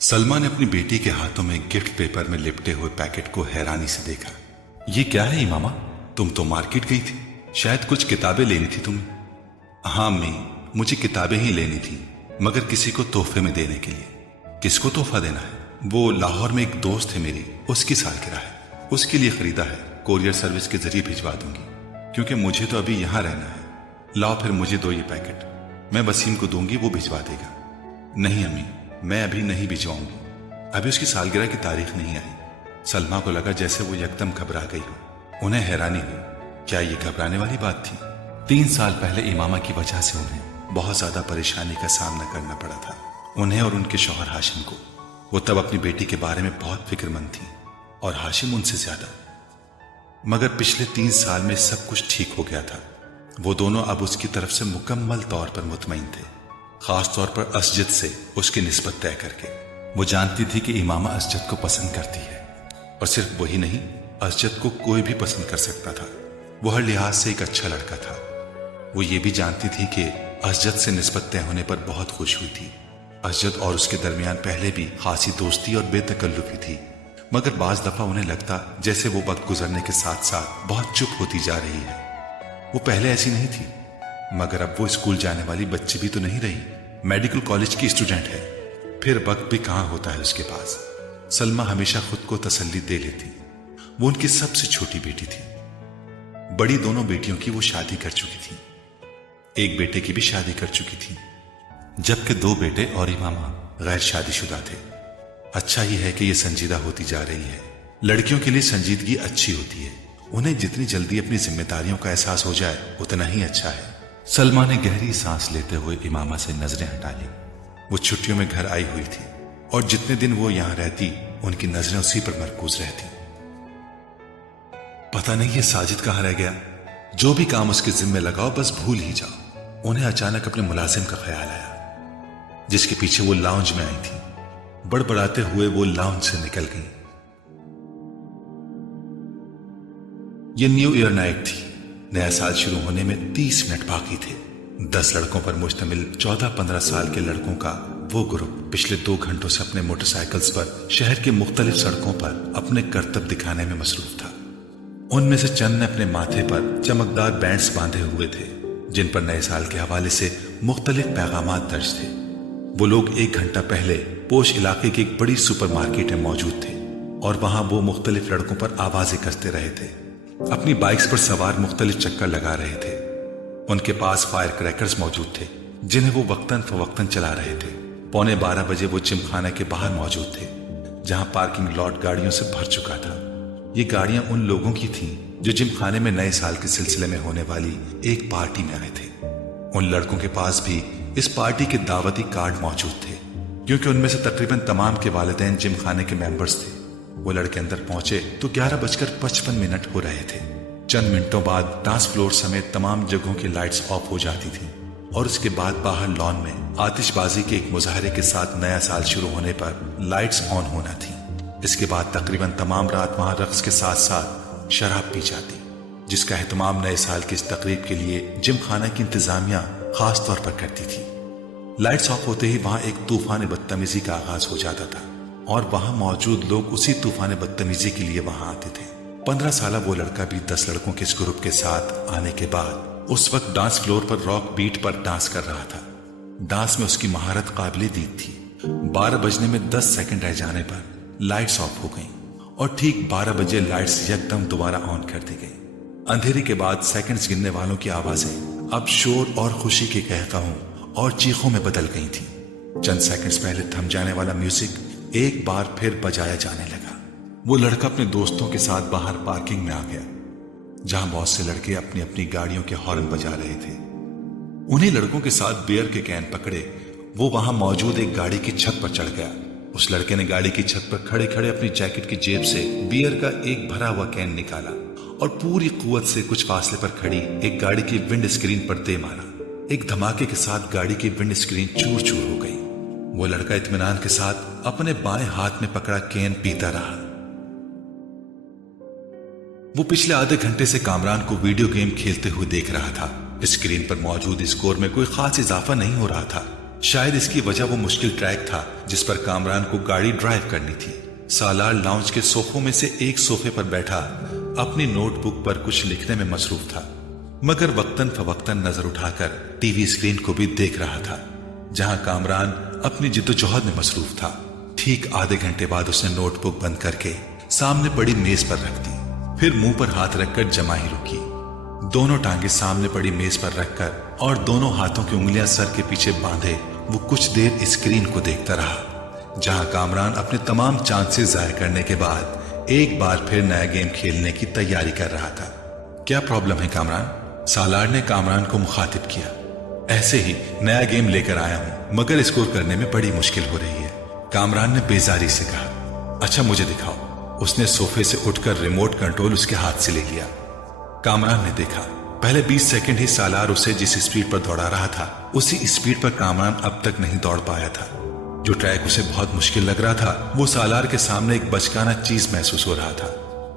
سلمہ نے اپنی بیٹی کے ہاتھوں میں گفٹ پیپر میں لپٹے ہوئے پیکٹ کو حیرانی سے دیکھا۔ یہ کیا ہے امامہ؟ تم تو مارکیٹ گئی تھی، شاید کچھ کتابیں لینی تھی تمہیں۔ ہاں امی، مجھے کتابیں ہی لینی تھی، مگر کسی کو تحفے میں دینے کے لیے۔ کس کو تحفہ دینا ہے؟ وہ لاہور میں ایک دوست ہے میری، اس کی سالگرہ ہے، اس کے لیے خریدا ہے۔ کوریئر سروس کے ذریعے بھجوا دوں گی، کیونکہ مجھے تو ابھی یہاں رہنا ہے۔ لاؤ پھر مجھے دو یہ پیکٹ، میں وسیم کو دوں گی، وہ بھجوا دے گا۔ نہیں امی، میں ابھی نہیں بھجواؤں گی، ابھی اس کی سالگرہ کی تاریخ نہیں آئی۔ سلمہ کو لگا جیسے وہ یکدم گھبرا گئی ہو۔ انہیں حیرانی ہوئی، کیا یہ گھبرانے والی بات تھی؟ 3 سال پہلے امامہ کی وجہ سے انہیں بہت زیادہ پریشانی کا سامنا کرنا پڑا تھا، انہیں اور ان کے شوہر ہاشم کو۔ وہ تب اپنی بیٹی کے بارے میں بہت فکر مند تھی اور ہاشم ان سے زیادہ۔ مگر پچھلے 3 سال میں سب کچھ ٹھیک ہو گیا تھا۔ وہ دونوں اب اس کی طرف سے مکمل طور پر مطمئن تھے، خاص طور پر اسجد سے اس کی نسبت طے کر کے۔ وہ جانتی تھی کہ امامہ اسجد کو پسند کرتی ہے، اور صرف وہی نہیں، اسجد کو کوئی بھی پسند کر سکتا تھا۔ وہ ہر لحاظ سے ایک اچھا لڑکا تھا۔ وہ یہ بھی جانتی تھی کہ اسجد سے نسبت طے ہونے پر بہت خوش ہوئی تھی۔ اسجد اور اس کے درمیان پہلے بھی خاصی دوستی اور بے تکلفی تھی، مگر بعض دفعہ انہیں لگتا جیسے وہ وقت گزرنے کے ساتھ ساتھ بہت چپ ہوتی جا رہی ہے۔ وہ پہلے ایسی نہیں تھی، مگر اب وہ اسکول جانے والی بچی بھی تو نہیں رہی، میڈیکل کالج کی اسٹوڈنٹ ہے، پھر وقت بھی کہاں ہوتا ہے اس کے پاس۔ سلمہ ہمیشہ خود کو تسلی دے لیتی، وہ ان کی سب سے چھوٹی بیٹی تھی۔ بڑی دونوں بیٹیوں کی وہ شادی کر چکی تھی، ایک بیٹے کی بھی شادی کر چکی تھی، جبکہ 2 بیٹے اور امامہ غیر شادی شدہ تھے۔ اچھا ہی ہے کہ یہ سنجیدہ ہوتی جا رہی ہے۔ لڑکیوں کے لیے سنجیدگی اچھی ہوتی ہے، انہیں جتنی جلدی اپنی ذمہ داریوں کا احساس ہو جائے اتنا ہی اچھا ہے۔ سلمہ نے گہری سانس لیتے ہوئے امامہ سے نظریں ہٹا لی۔ وہ چھٹیوں میں گھر آئی ہوئی تھی اور جتنے دن وہ یہاں رہتی ان کی نظریں اسی پر مرکوز رہتی۔ پتہ نہیں یہ ساجد کہاں رہ گیا. جو بھی کام اس کے ذمے لگاؤ بس بھول ہی جاؤ. انہیں اچانک اپنے ملازم کا خیال آیا جس کے پیچھے وہ لاؤنج میں آئی تھی. بڑبڑاتے ہوئے وہ لاؤنج سے نکل گئی. یہ نیو ایئر نائٹ تھی. نیا سال شروع ہونے میں 30 منٹ باقی تھے. 10 لڑکوں پر مشتمل 14-15 سال کے لڑکوں کا وہ گروپ پچھلے 2 گھنٹوں سے اپنے موٹر سائیکلز پر شہر کے مختلف سڑکوں پر اپنے کرتب دکھانے میں مصروف تھا. ان میں سے چند نے اپنے ماتھے پر چمکدار بینڈز باندھے ہوئے تھے جن پر نئے سال کے حوالے سے مختلف پیغامات درج تھے. وہ لوگ 1 گھنٹہ پہلے پوش علاقے کی ایک بڑی سپر مارکیٹ میں موجود تھے اور وہاں وہ مختلف لڑکوں پر آوازیں کرتے رہے تھے. اپنی بائکس پر سوار مختلف چکر لگا رہے تھے. ان کے پاس فائر کریکرز موجود تھے جنہیں وہ وقتاً فوقتاً چلا رہے تھے. 11:15 بجے وہ جم خانے کے باہر موجود تھے جہاں پارکنگ لاٹ گاڑیوں سے بھر چکا تھا. یہ گاڑیاں ان لوگوں کی تھیں جو جم خانے میں نئے سال کے سلسلے میں ہونے والی ایک پارٹی میں آئے تھے. ان لڑکوں کے پاس بھی اس پارٹی کے دعوتی کارڈ موجود تھے کیونکہ ان میں سے تقریباً تمام کے والدین جم خانے کے ممبرز تھے. وہ لڑکے اندر پہنچے تو 11:55 ہو رہے تھے. چند منٹوں بعد ڈانس فلور سمیت تمام جگہوں کی لائٹس آف ہو جاتی تھیں اور اس کے بعد باہر لان میں آتش بازی کے ایک مظاہرے کے ساتھ نیا سال شروع ہونے پر لائٹس آن ہونا تھی. اس کے بعد تقریباً تمام رات وہاں رقص کے ساتھ ساتھ شراب پی جاتی جس کا اہتمام نئے سال کی اس تقریب کے لیے جم خانہ کی انتظامیہ خاص طور پر کرتی تھی. لائٹس آف ہوتے ہی وہاں ایک طوفان بدتمیزی کا آغاز ہو جاتا تھا اور وہاں موجود لوگ اسی طوفان بدتمیزی کے لیے وہاں آتے تھے. 15 سالہ وہ لڑکا بھی 10 لڑکوں کے اس گروپ کے ساتھ آنے کے بعد اس وقت ڈانس فلور پر راک بیٹ پر ڈانس کر رہا تھا. ڈانس میں اس کی مہارت قابل دید تھی. 12 بجنے میں 10 سیکنڈ رہ جانے پر لائٹس آف ہو گئیں اور ٹھیک 12 بجے لائٹس یکدم دوبارہ آن کر دی گئی. اندھیرے کے بعد سیکنڈز گننے والوں کی آوازیں اب شور اور خوشی کے قہقہوں اور چیخوں میں بدل گئی تھیں. چند سیکنڈز پہلے تھم جانے والا میوزک ایک بار پھر بجایا جانے لگا. وہ لڑکا اپنے دوستوں کے ساتھ باہر پارکنگ میں آ گیا جہاں بہت سے لڑکے اپنی اپنی گاڑیوں کے ہارن بجا رہے تھے. انہیں لڑکوں کے ساتھ بیئر کے کین پکڑے وہ وہاں موجود ایک گاڑی کی چھت پر چڑھ گیا. اس لڑکے نے گاڑی کی چھت پر کھڑے کھڑے اپنی جیکٹ کی جیب سے بیئر کا ایک بھرا ہوا کین نکالا اور پوری قوت سے کچھ فاصلے پر کھڑی ایک گاڑی کی ونڈ اسکرین پر دے مارا. ایک دھماکے کے ساتھ گاڑی کی ونڈ اسکرین چور چور ہو گئی. وہ لڑکا اطمینان کے ساتھ اپنے بائیں ہاتھ میں پکڑا کین پیتا رہا. وہ پچھلے آدھے گھنٹے سے کامران کو ویڈیو گیم کھیلتے ہوئے دیکھ رہا تھا. اسکرین پر موجود اسکور میں کوئی خاص اضافہ نہیں ہو رہا تھا. شاید اس کی وجہ وہ مشکل ٹریک تھا جس پر کامران کو گاڑی ڈرائیو کرنی تھی. سالار لاؤنج کے صوفوں میں سے ایک صوفے پر بیٹھا اپنی نوٹ بک پر کچھ لکھنے میں مصروف تھا مگر وقتاً فوقتاً نظر اٹھا کر ٹی وی اسکرین کو بھی دیکھ رہا تھا جہاں کامران اپنی جدوجہد میں مصروف تھا. ٹھیک آدھے گھنٹے بعد اس نے نوٹ بک بند کر کے سامنے پڑی میز پر رکھ دی. پھر منہ پر ہاتھ رکھ کر جمائی رکی. دونوں ٹانگیں سامنے پڑی میز پر رکھ کر اور دونوں ہاتھوں کی انگلیاں سر کے پیچھے باندھے وہ کچھ دیر اسکرین کو دیکھتا رہا جہاں کامران اپنے تمام چانسز ظاہر کرنے کے بعد ایک بار پھر نیا گیم کھیلنے کی تیاری کر رہا تھا. کیا پرابلم ہے کامران؟ سالار نے کامران کو مخاطب کیا. ایسے ہی نیا گیم لے کر آیا ہوں مگر اسکور کرنے میں بڑی مشکل ہو رہی ہے، کامران نے بیزاری سے کہا. اچھا مجھے دکھاؤ. اس نے صوفے سے اٹھ کر ریموٹ کنٹرول اس کے ہاتھ سے لے لیا. کامران نے دیکھا پہلے 20 سیکنڈ ہی سالار اسے جس اسپیڈ پر دوڑا رہا تھا اسی اسپیڈ پر کامران اب تک نہیں دوڑ پایا تھا. جو ٹریک اسے بہت مشکل لگ رہا تھا وہ سالار کے سامنے ایک بچکانہ چیز محسوس ہو رہا تھا.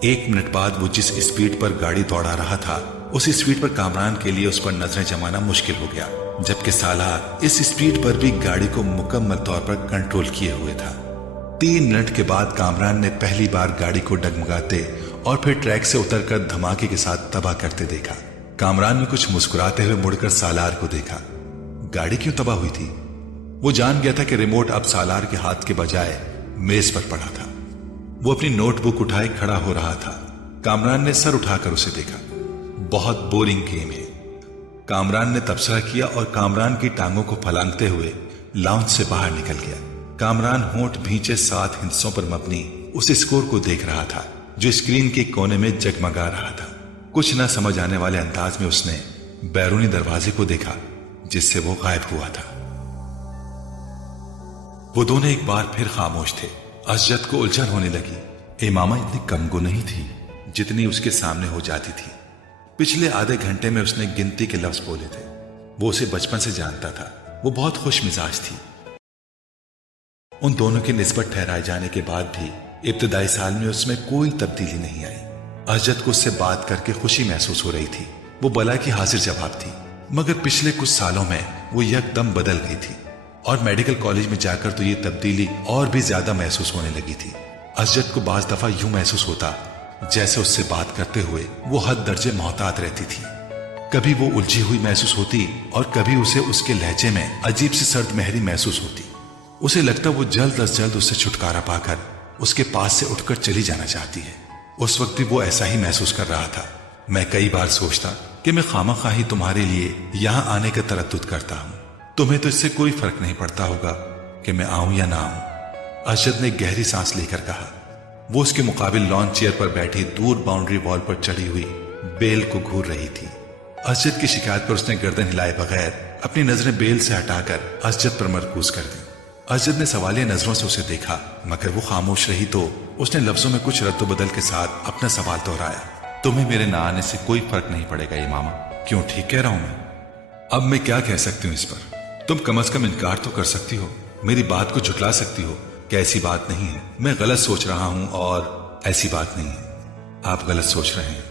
1 منٹ بعد وہ جس اسپیڈ پر گاڑی دوڑا رہا تھا اس اسپیڈ پر کامران کے لیے اس پر نظریں جمانا مشکل ہو گیا جبکہ سالار اس اسپیڈ پر بھی گاڑی کو مکمل طور پر کنٹرول کیے ہوئے تھا. 3 منٹ کے بعد کامران نے پہلی بار گاڑی کو ڈگمگاتے اور پھر ٹریک سے اتر کر دھماکے کے ساتھ تباہ کرتے دیکھا. کامران نے کچھ مسکراتے ہوئے مڑ کر سالار کو دیکھا. گاڑی کیوں تباہ ہوئی تھی؟ وہ جان گیا تھا کہ ریموٹ اب سالار کے ہاتھ کے بجائے میز پر پڑا تھا. وہ اپنی نوٹ بک اٹھائے کھڑا ہو رہا تھا. کامران نے سر اٹھا کر اسے دیکھا. بہت بورنگ گیم ہے، کامران نے تبصرہ کیا اور کامران کی ٹانگوں کو پھلانگتے ہوئے لاؤنج سے باہر نکل گیا. کامران ہونٹ بھینچے 7 ہندسوں پر مبنی اس اسکور کو دیکھ رہا تھا جو اسکرین کے کونے میں جگمگا رہا تھا. کچھ نہ سمجھ آنے والے انداز میں اس نے بیرونی دروازے کو دیکھا جس سے وہ غائب ہوا تھا. وہ دونوں ایک بار پھر خاموش تھے. اسجد کو الجھن ہونے لگی. امامہ اتنی کم گو نہیں تھی जितनी उसके सामने हो जाती थी। पिछले आधे घंटे में उसने गिनती के लफ्ज बोले थे। वो उसे बचपन से जानता था। वो बहुत खुश मिजाज थी। उन दोनों की निस्बत ठहराए जाने के बाद भी इब्तदाई साल में उसमें कोई तब्दीली नहीं आई। अजद को उससे बात करके खुशी महसूस हो रही थी। वो बला की हाजिर जवाब थी। मगर पिछले कुछ सालों में वो यकदम बदल गई थी और मेडिकल कॉलेज में जाकर तो ये तब्दीली और भी ज्यादा महसूस होने लगी थी। अजद को बाज दफा यूं महसूस होता जैसे उससे बात करते हुए वो हद दर्जे मोहतात रहती थी। कभी वो उलझी हुई महसूस होती और कभी उसे उसके लहजे में अजीब सी सर्द महरी महसूस होती। उसे लगता वो जल्द अज जल्द उससे छुटकारा पाकर उसके पास से उठकर चली जाना चाहती है। उस वक्त भी वो ऐसा ही महसूस कर रहा था। मैं कई बार सोचता कि मैं खामखाही तुम्हारे लिए यहां आने का तरद्दुद करता हूं। तुम्हें तो इससे कोई फर्क नहीं पड़ता होगा कि मैं आऊं या ना आऊं। अरशद ने गहरी सांस लेकर कहा। वो उसके मुकाबिल लॉन चेयर पर बैठी दूर बाउंड्री वॉल पर चढ़ी हुई बेल को घूर रही थी। अरशद की शिकायत पर उसने गर्दन हिलाए बगैर अपनी नजरें बेल से हटाकर अरशद पर मरकूज कर दी। अरशद ने सवालिया नजरों से उसे देखा, मगर वो खामोश रही तो उसने लफ्जों में कुछ रद्द-बदल के साथ अपना सवाल दोहराया। तुम्हें मेरे ना आने से कोई फर्क नहीं पड़ेगा ये मामा। क्यों, ठीक कह रहा हूं मैं? अब मैं क्या कह सकती हूँ इस पर? तुम कम से कम इनकार तो कर सकती हो, मेरी बात को झुटला सकती हो कि ऐसी बात नहीं है, मैं गलत सोच रहा हूं और ऐसी बात नहीं है। आप गलत सोच रहे हैं,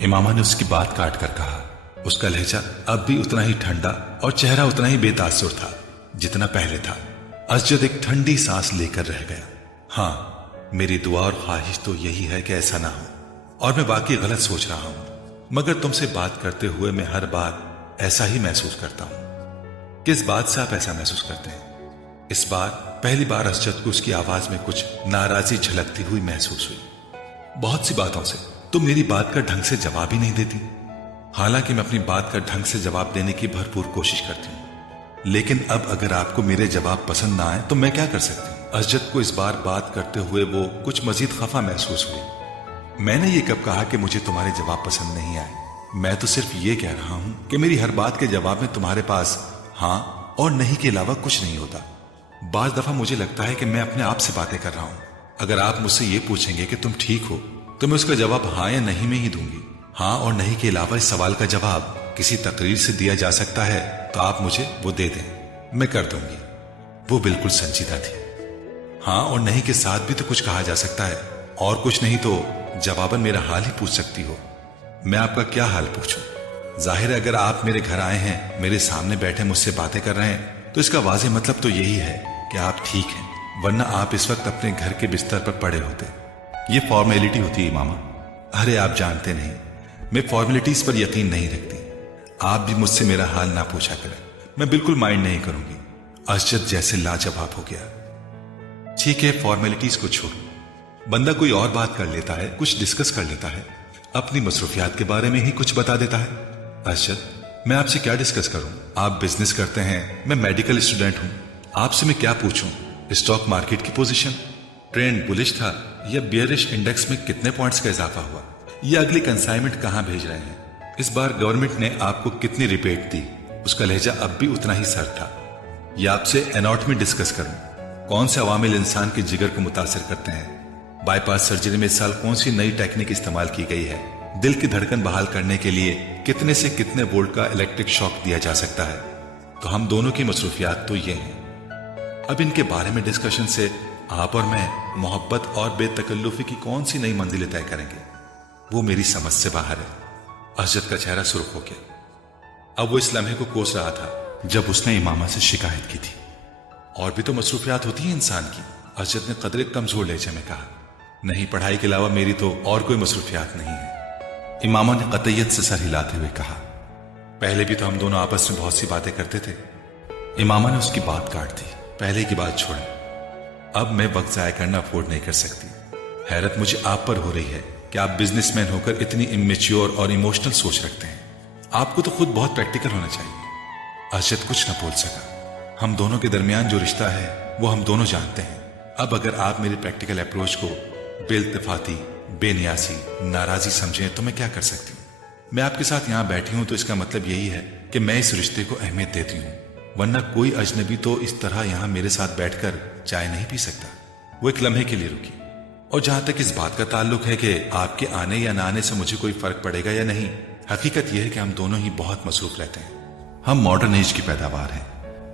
इमामा ने उसकी बात काट कर कहा। उसका लहजा अब भी उतना ही ठंडा और चेहरा उतना ही बेतासुर था जितना पहले था। अरशद एक ठंडी सांस लेकर रह गया। हाँ, मेरी दुआ और ख्वाहिश तो यही है कि ऐसा ना हो और मैं वाकई गलत सोच रहा हूं, मगर तुमसे बात करते हुए मैं हर बार ऐसा ही महसूस करता हूं। किस बात से आप ऐसा महसूस करते हैं? इस बार पहली बार अरशद को उसकी आवाज में कुछ नाराजगी झलकती हुई महसूस हुई। बहुत सी बातों से तुम मेरी बात का ढंग से जवाब ही नहीं देती। हालांकि मैं अपनी बात का ढंग से जवाब देने की भरपूर कोशिश करती हूँ, लेकिन अब अगर आपको मेरे जवाब पसंद ना आए तो मैं क्या कर सकती हूँ? अरशद को इस बार बात करते हुए वो कुछ मजीद खफा महसूस हुई। मैंने ये कब कहा कि मुझे तुम्हारे जवाब पसंद नहीं आए? मैं तो सिर्फ ये कह रहा हूं कि मेरी हर बात के जवाब में तुम्हारे पास हां और नहीं के अलावा कुछ नहीं होता। बाज दफा मुझे लगता है कि मैं अपने आप से बातें कर रहा हूं। अगर आप मुझसे ये पूछेंगे कि तुम ठीक हो तो मैं उसका जवाब हां या नहीं में ही दूंगी। हां और नहीं के अलावा इस सवाल का जवाब किसी तकरीर से दिया जा सकता है तो आप मुझे वो दे दें, मैं कर दूंगी। वो बिल्कुल संजीदा थी। हां और नहीं के साथ भी तो कुछ कहा जा सकता है, और कुछ नहीं तो जवाबन मेरा हाल ही पूछ सकती हो। मैं आपका क्या हाल पूछूं? जाहिर है अगर आप मेरे घर आए हैं, मेरे सामने बैठे मुझसे बातें कर रहे हैं, तो इसका वाज़ेह मतलब तो यही है कि आप ठीक हैं, वरना आप इस वक्त अपने घर के बिस्तर पर पड़े होते। ये फॉर्मेलिटी होती है मामा। अरे आप जानते नहीं, मैं फॉर्मेलिटीज पर यकीन नहीं रखती। आप भी मुझसे मेरा हाल ना पूछा करें, मैं बिल्कुल माइंड नहीं करूंगी। अरशद जैसे लाजवाब हो गया। ठीक है, फॉर्मेलिटीज को छोड़ो, बंदा कोई और बात कर लेता है, कुछ डिस्कस कर लेता है, अपनी मसरूफियात के बारे में ही कुछ बता देता है। अरशद, मैं आपसे क्या डिस्कस करूं? आप बिजनेस करते हैं, मैं मेडिकल स्टूडेंट हूं। आपसे मैं क्या पूछूं? स्टॉक मार्केट की पोजीशन, ट्रेंड बुलिश था या बियरिश, इंडेक्स में कितने पॉइंट्स का इजाफा हुआ, या अगली कंसाइनमेंट कहां भेज रहे हैं, इस बार गवर्नमेंट ने आपको कितनी रिबेट दी? उसका लहजा अब भी उतना ही सर था। या आपसे एनाटॉमी डिस्कस करूं, कौन से अवामिल इंसान के जिगर को मुतासिर करते हैं? बाईपास सर्जरी में इस साल कौन सी नई टेक्निक इस्तेमाल की गई है? दिल की धड़कन बहाल करने के लिए कितने से कितने वोल्ट का इलेक्ट्रिक शॉक दिया जा सकता है? तो हम दोनों की मसरूफियात तो ये हैं। अब इनके बारे में डिस्कशन से आप और मैं मोहब्बत और बेतकल्लुफी की कौन सी नई मंजिलें तय करेंगे? वो मेरी समझ से बाहर है। अरशद का चेहरा सुर्ख हो गया। अब वो इस लम्हे को कोस रहा था जब उसने इमामा से शिकायत की थी। और भी तो मसरूफियात होती हैं इंसान की। अरशद ने कदरे कमजोर लहजे में कहा, नहीं, पढ़ाई के अलावा मेरी तो और कोई मसरूफियात नहीं है। इमामा ने कतईयत से सर हिलाते हुए कहा, पहले भी तो हम दोनों आपस में बहुत सी बातें करते थे। इमामा ने उसकी बात काट दी। पहले की बात छोड़ें, अब मैं वक्त जाया करना अफोर्ड नहीं कर सकती। हैरत मुझे आप पर हो रही है कि आप बिजनेसमैन होकर इतनी इमेच्योर और इमोशनल सोच रखते हैं। आपको तो खुद बहुत प्रैक्टिकल होना चाहिए। अरशद कुछ न बोल सका। हम दोनों के दरमियान जो रिश्ता है वो हम दोनों जानते हैं। अब अगर आप मेरी प्रैक्टिकल अप्रोच को बेइल्तिफाती, बेनियासी, नाराजी समझें तो मैं क्या कर सकती हूँ? मैं आपके साथ यहाँ बैठी हूँ तो इसका मतलब यही है कि मैं इस रिश्ते को अहमियत देती हूँ, वरना कोई अजनबी तो इस तरह यहाँ मेरे साथ बैठकर चाय नहीं पी सकता। वो एक लम्हे के लिए रुकी اور جہاں تک اس بات کا تعلق ہے کہ آپ کے آنے یا نہ آنے سے مجھے کوئی فرق پڑے گا یا نہیں، حقیقت یہ ہے کہ ہم دونوں ہی بہت مصروف رہتے ہیں۔ ہم ماڈرن ایج کی پیداوار ہیں،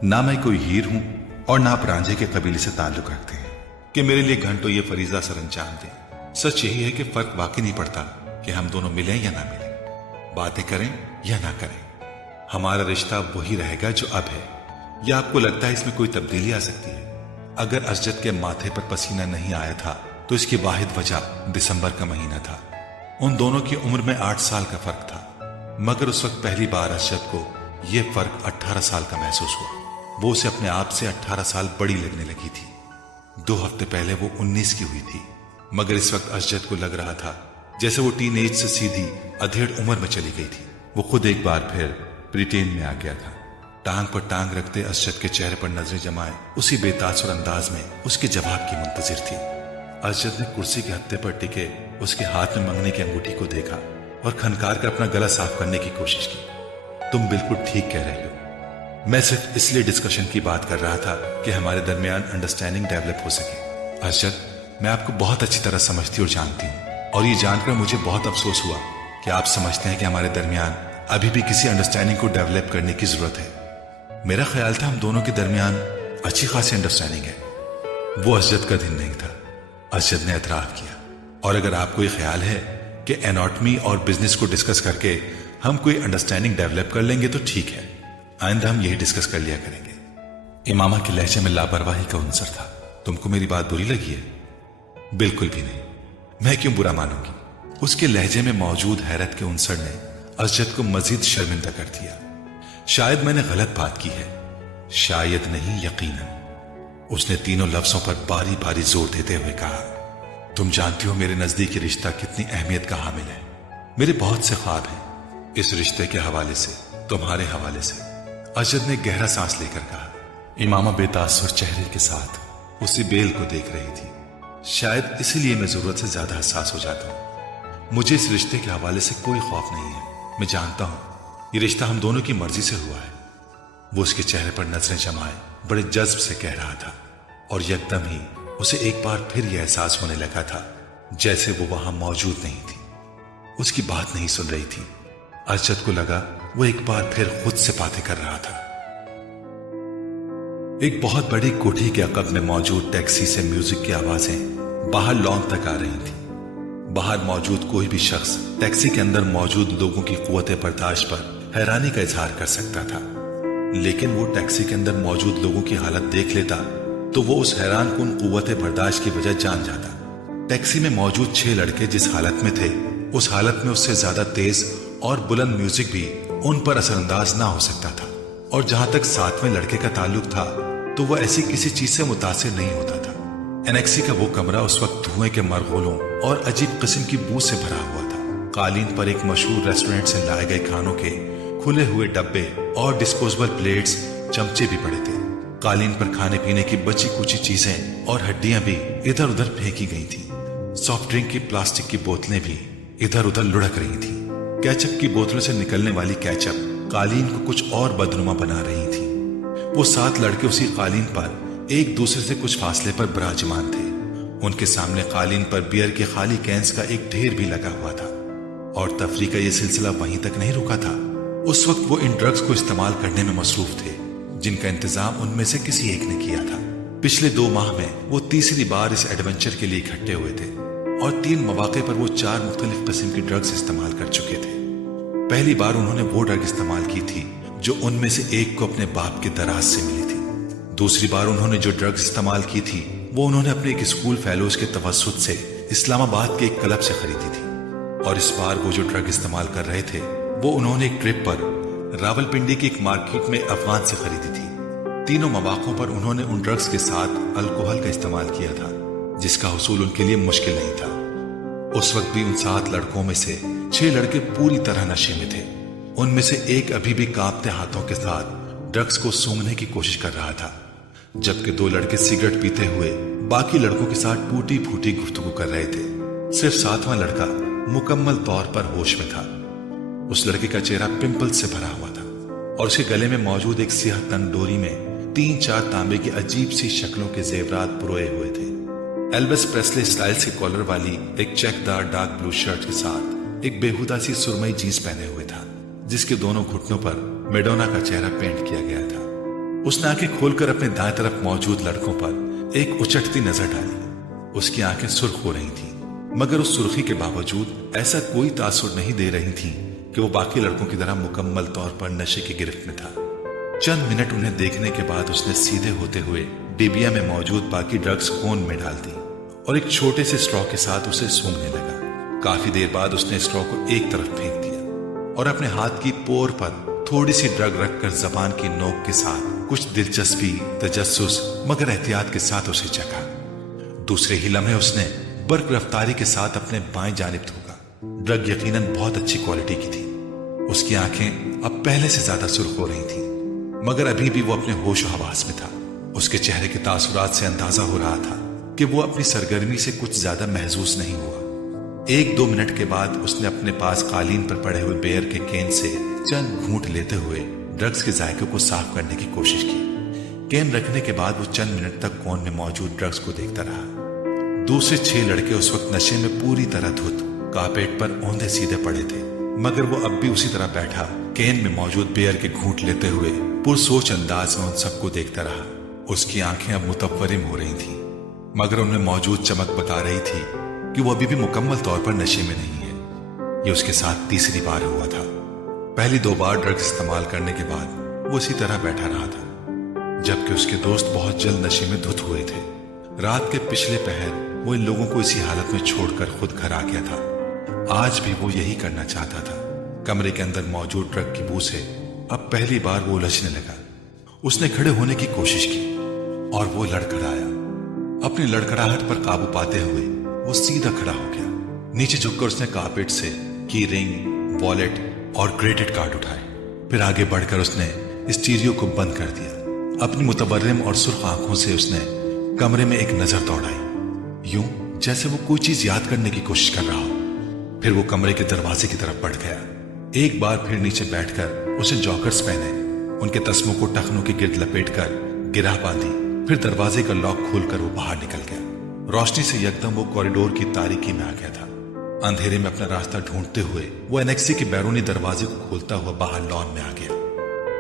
نہ میں کوئی ہیر ہوں اور نہ آپ رانجھے کے قبیلے سے تعلق رکھتے ہیں کہ میرے لیے گھنٹوں یہ فریضہ سر انجام دیں۔ سچ یہی ہے کہ فرق واقعی نہیں پڑتا کہ ہم دونوں ملیں یا نہ ملیں، باتیں کریں یا نہ کریں، ہمارا رشتہ وہی رہے گا جو اب ہے۔ یا آپ کو لگتا ہے اس میں کوئی تبدیلی آ سکتی ہے؟ اگر اسجد کے ماتھے پر پسینہ نہیں آیا تھا تو اس کی واحد وجہ دسمبر کا مہینہ تھا۔ ان دونوں کی عمر میں 8 سال کا فرق تھا، مگر اس وقت پہلی بار اسجد کو یہ فرق 18 سال کا محسوس ہوا۔ وہ اسے اپنے آپ سے 18 سال بڑی لگنے لگی تھی۔ 2 ہفتے پہلے وہ 19 کی ہوئی تھی، مگر اس وقت اسجد کو لگ رہا تھا جیسے وہ ٹین ایج سے سیدھی ادھیڑ عمر میں چلی گئی تھی۔ وہ خود ایک بار پھر پریٹین میں آ گیا تھا۔ ٹانگ پر ٹانگ رکھتے اسجد کے چہرے پر نظریں جمائے اسی بے تاثر انداز میں اس کے جواب کی منتظر تھی۔ اسجد نے کرسی کے ہتھے پر ٹکے اس کے ہاتھ میں منگنی کی انگوٹھی کو دیکھا اور کھنکار کر اپنا گلا صاف کرنے کی کوشش کی۔ تم بالکل ٹھیک کہہ رہے ہو، میں صرف اس لیے ڈسکشن کی بات کر رہا تھا کہ ہمارے درمیان انڈرسٹینڈنگ ڈیولپ ہو سکے۔ اسجد، میں آپ کو بہت اچھی طرح سمجھتی اور جانتی ہوں، اور یہ جان کر مجھے بہت افسوس ہوا کہ آپ سمجھتے ہیں کہ ہمارے درمیان ابھی بھی کسی انڈرسٹینڈنگ کو ڈیولپ کرنے کی ضرورت ہے۔ میرا خیال تھا ہم دونوں کے درمیان اچھی خاصی انڈرسٹینڈنگ ہے۔ وہ اسجد کا دن نہیں تھا، اسجد نے اعتراف کیا۔ اور اگر آپ کو یہ خیال ہے کہ اناٹمی اور بزنس کو ڈسکس کر کے ہم کوئی انڈرسٹینڈنگ ڈیولپ کر لیں گے تو ٹھیک ہے، آئندہ ہم یہی ڈسکس کر لیا کریں گے۔ امامہ کے لہجے میں لاپرواہی کا عنصر تھا۔ تم کو میری بات بری لگی ہے؟ بالکل بھی نہیں، میں کیوں برا مانوں گی؟ اس کے لہجے میں موجود حیرت کے عنصر نے اسجد کو مزید شرمندہ کر دیا۔ شاید میں نے غلط بات کی ہے، شاید نہیں، یقیناً۔ اس نے تینوں لفظوں پر باری باری زور دیتے ہوئے کہا، تم جانتی ہو میرے نزدیک یہ رشتہ کتنی اہمیت کا حامل ہے۔ میرے بہت سے خواب ہیں اس رشتے کے حوالے سے، تمہارے حوالے سے۔ اسجد نے گہرا سانس لے کر کہا۔ امامہ بے تاثر چہرے کے ساتھ اسی بیل کو دیکھ رہی تھی۔ شاید اسی لیے میں ضرورت سے زیادہ حساس ہو جاتا ہوں۔ مجھے اس رشتے کے حوالے سے کوئی خوف نہیں ہے۔ میں جانتا ہوں یہ رشتہ ہم دونوں کی مرضی سے ہوا ہے۔ وہ اس کے چہرے پر نظریں جمائے بڑے جذب سے کہہ رہا تھا، اور یکدم ہی اسے ایک بار پھر یہ احساس ہونے لگا تھا جیسے وہ وہاں موجود نہیں تھی، اس کی بات نہیں سن رہی تھی۔ اسجد کو لگا وہ ایک بار پھر خود سے باتیں کر رہا تھا۔ ایک بہت بڑی کوٹھی کے عقب میں موجود ٹیکسی سے میوزک کی آوازیں باہر لان تک آ رہی تھیں۔ باہر موجود کوئی بھی شخص ٹیکسی کے اندر موجود لوگوں کی قوت برداشت پر حیرانی کا اظہار کر سکتا تھا، لیکن وہ ٹیکسی کے اندر موجود لوگوں کی حالت دیکھ لیتا تو وہ اس حیران کن قوت برداشت کی وجہ جان جاتا۔ ٹیکسی میں موجود 6 لڑکے جس حالت میں تھے، اس حالت میں اس سے زیادہ تیز اور بلند میوزک بھی ان پر اثر انداز نہ ہو سکتا تھا۔ اور جہاں تک 7ویں لڑکے کا تعلق تھا تو وہ ایسی کسی چیز سے متاثر نہیں ہوتا تھا۔ انیکسی کا وہ کمرہ اس وقت دھوئیں کے مرغولوں اور عجیب قسم کی بو سے بھرا ہوا تھا۔ قالین پر ایک مشہور ریسٹورنٹ سے لائے گئے کھانوں کے کھلے ہوئے ڈبے اور ڈسپوزیبل پلیٹس، چمچے بھی پڑے تھے۔ قالین پر کھانے پینے کی بچی کچی چیزیں اور ہڈیاں بھی ادھر ادھر پھینکی گئی تھیں۔ سافٹ ڈرنک کی پلاسٹک کی بوتلیں بھی ادھر ادھر لڑک رہی تھیں۔ کیچپ کی بوتلوں سے نکلنے والی کیچپ قالین کو کچھ اور بدنما بنا رہی تھی۔ وہ 7 لڑکے اسی قالین پر ایک دوسرے سے کچھ فاصلے پر براجمان تھے۔ ان کے سامنے قالین پر بیئر کے خالی کینز کا ایک ڈھیر بھی لگا ہوا تھا، اور تفریح کا یہ سلسلہ وہیں تک نہیں رکا تھا۔ اس وقت وہ ان ڈرگز کو استعمال کرنے میں مصروف تھے جن کا انتظام ان میں سے کسی ایک نے کیا تھا۔ پچھلے 2 ماہ میں وہ تیسری بار اس ایڈونچر کے لیے اکٹھے ہوئے تھے، اور 3 مواقع پر وہ 4 مختلف قسم کی ڈرگز استعمال کر چکے تھے۔ پہلی بار انہوں نے وہ ڈرگ استعمال کی تھی جو ان میں سے ایک کو اپنے باپ کے دراز سے ملی تھی۔ دوسری بار انہوں نے جو ڈرگز استعمال کی تھی وہ انہوں نے اپنے ایک اسکول فیلوز کے توسط سے اسلام آباد کے ایک کلب سے خریدی تھی۔ اور اس بار وہ جو ڈرگ استعمال کر رہے تھے وہ انہوں نے ایک ٹرپ پر راولپنڈی کی ایک مارکیٹ میں افغان سے خریدی تھی۔ تینوں مواقعوں پر انہوں نے ان ڈرگز کے ساتھ الکوہل کا استعمال کیا تھا، جس کا حصول ان کے لیے مشکل نہیں تھا۔ اس وقت بھی ان 7 لڑکوں میں سے 6 لڑکے پوری طرح نشے میں تھے۔ ان میں سے ایک ابھی بھی کانپتے ہاتھوں کے ساتھ ڈرگز کو سونگھنے کی کوشش کر رہا تھا، جبکہ 2 لڑکے سگریٹ پیتے ہوئے باقی لڑکوں کے ساتھ ٹوٹی پھوٹی گفتگو کر رہے تھے۔ صرف 7واں لڑکا مکمل طور پر ہوش میں تھا۔ اس لڑکے کا چہرہ پمپل سے بھرا ہوا تھا، اور اس کے گلے میں موجود ایک سیاہ تنگ ڈوری میں 3-4 تانبے کی عجیب سی شکلوں کے زیورات پروئے ہوئے تھے۔ एल्विस प्रेस्ले स्टाइल्स के कॉलर वाली एक चेकदार डार्क ब्लू शर्ट के साथ एक बेहुदा सी सुरमई जींस पहने हुए था, जिसके दोनों घुटनों पर मैडोना का चेहरा पेंट किया गया था। उसने आंखें खोलकर अपने दाएं तरफ मौजूद लड़कों पर एक उचटती नजर डाली। उसकी आंखें सुर्ख हो रही थीं, मगर उस सुर्खी के बावजूद ऐसा कोई तासुर नहीं दे रही थीं कि वो बाकी लड़कों की तरह मुकम्मल तौर पर नशे की गिरफ्त में था। चंद मिनट उन्हें देखने के बाद उसने सीधे होते हुए डिबिया में मौजूद बाकी ड्रग्स कोन में डाल दी और एक छोटे से स्ट्रॉ के साथ उसे सूंघने लगा। काफी देर बाद उसने स्ट्रॉ को एक तरफ फेंक दिया और अपने हाथ की पोर पर थोड़ी सी ड्रग रखकर जबान की नोक के साथ कुछ दिलचस्पी, तजस्सुस मगर एहतियात के साथ उसे चखा। दूसरे ही लम्हे उसने बर्क रफ्तारी के साथ अपने बाएं जानिब थूका। ड्रग यकीनन बहुत अच्छी क्वालिटी की थी। उसकी आंखें अब पहले से ज्यादा सुर्ख हो रही थीं, मगर अभी भी वो अपने होश और हवास में था। उसके चेहरे के तासुरात से अंदाजा हो रहा था कि वो अपनी सरगर्मी से कुछ ज्यादा महसूस नहीं हुआ। 1-2 मिनट के बाद उसने अपने पास कालीन पर पड़े हुए बेयर के केन से चंद घूंट लेते हुए ड्रग्स के जायके को साफ करने की कोशिश की। केन रखने के बाद वो चंद मिनट तक कोन में मौजूद ड्रग्स को देखता रहा। दूसरे 6 लड़के उस वक्त नशे में पूरी तरह धुत कारपेट पर औंधे सीधे पड़े थे, मगर वो अब भी उसी तरह बैठा केन में मौजूद बेयर के घूंट लेते हुए पुरसोच अंदाज में उन सबको देखता रहा। उसकी आंखें अब मुतव्वरिम हो रही थीं, मगर उनमें मौजूद चमक बता रही थी कि वो अभी भी मुकम्मल तौर पर नशे में नहीं है। ये उसके साथ तीसरी बार हुआ था। पहली 2 बार ड्रग्स इस्तेमाल करने के बाद वो इसी तरह बैठा रहा था, जबकि उसके दोस्त बहुत जल्द नशे में धुत हुए थे। रात के पिछले पहर वो इन लोगों को इसी हालत में छोड़कर खुद घर आ गया था। आज भी वो यही करना चाहता था। कमरे के अंदर मौजूद ड्रग की बू से अब पहली बार वो उलझने लगा। उसने खड़े होने की कोशिश की और वो लड़खड़ाया। अपनी लड़खड़ाहट पर काबू पाते हुए वो सीधा खड़ा हो गया। नीचे झुककर उसने कारपेट से की रिंग, वॉलेट और क्रेडिट कार्ड उठाए। फिर आगे बढ़कर उसने स्टीरियो को बंद कर दिया। अपनी मुतबर्रिम और सुर्ख आंखों से उसने कमरे में एक नजर दौड़ाई, यूं जैसे वो कोई चीज याद करने की कोशिश कर रहा हो। फिर वो कमरे के दरवाजे की तरफ बढ़ गया। एक बार फिर नीचे बैठकर उसे जॉकर्स पहने, उनके तस्मों को टखनों के गिर्द लपेटकर गिरह बांधी। फिर दरवाजे का लॉक खोलकर वो बाहर निकल गया। रोशनी से यकदम वो कॉरिडोर की तारीकी में आ गया था। अंधेरे में अपना रास्ता ढूंढते हुए वो एनेक्सी के बैरूनी दरवाजे को खोलता हुआ बाहर लॉन में आ गया।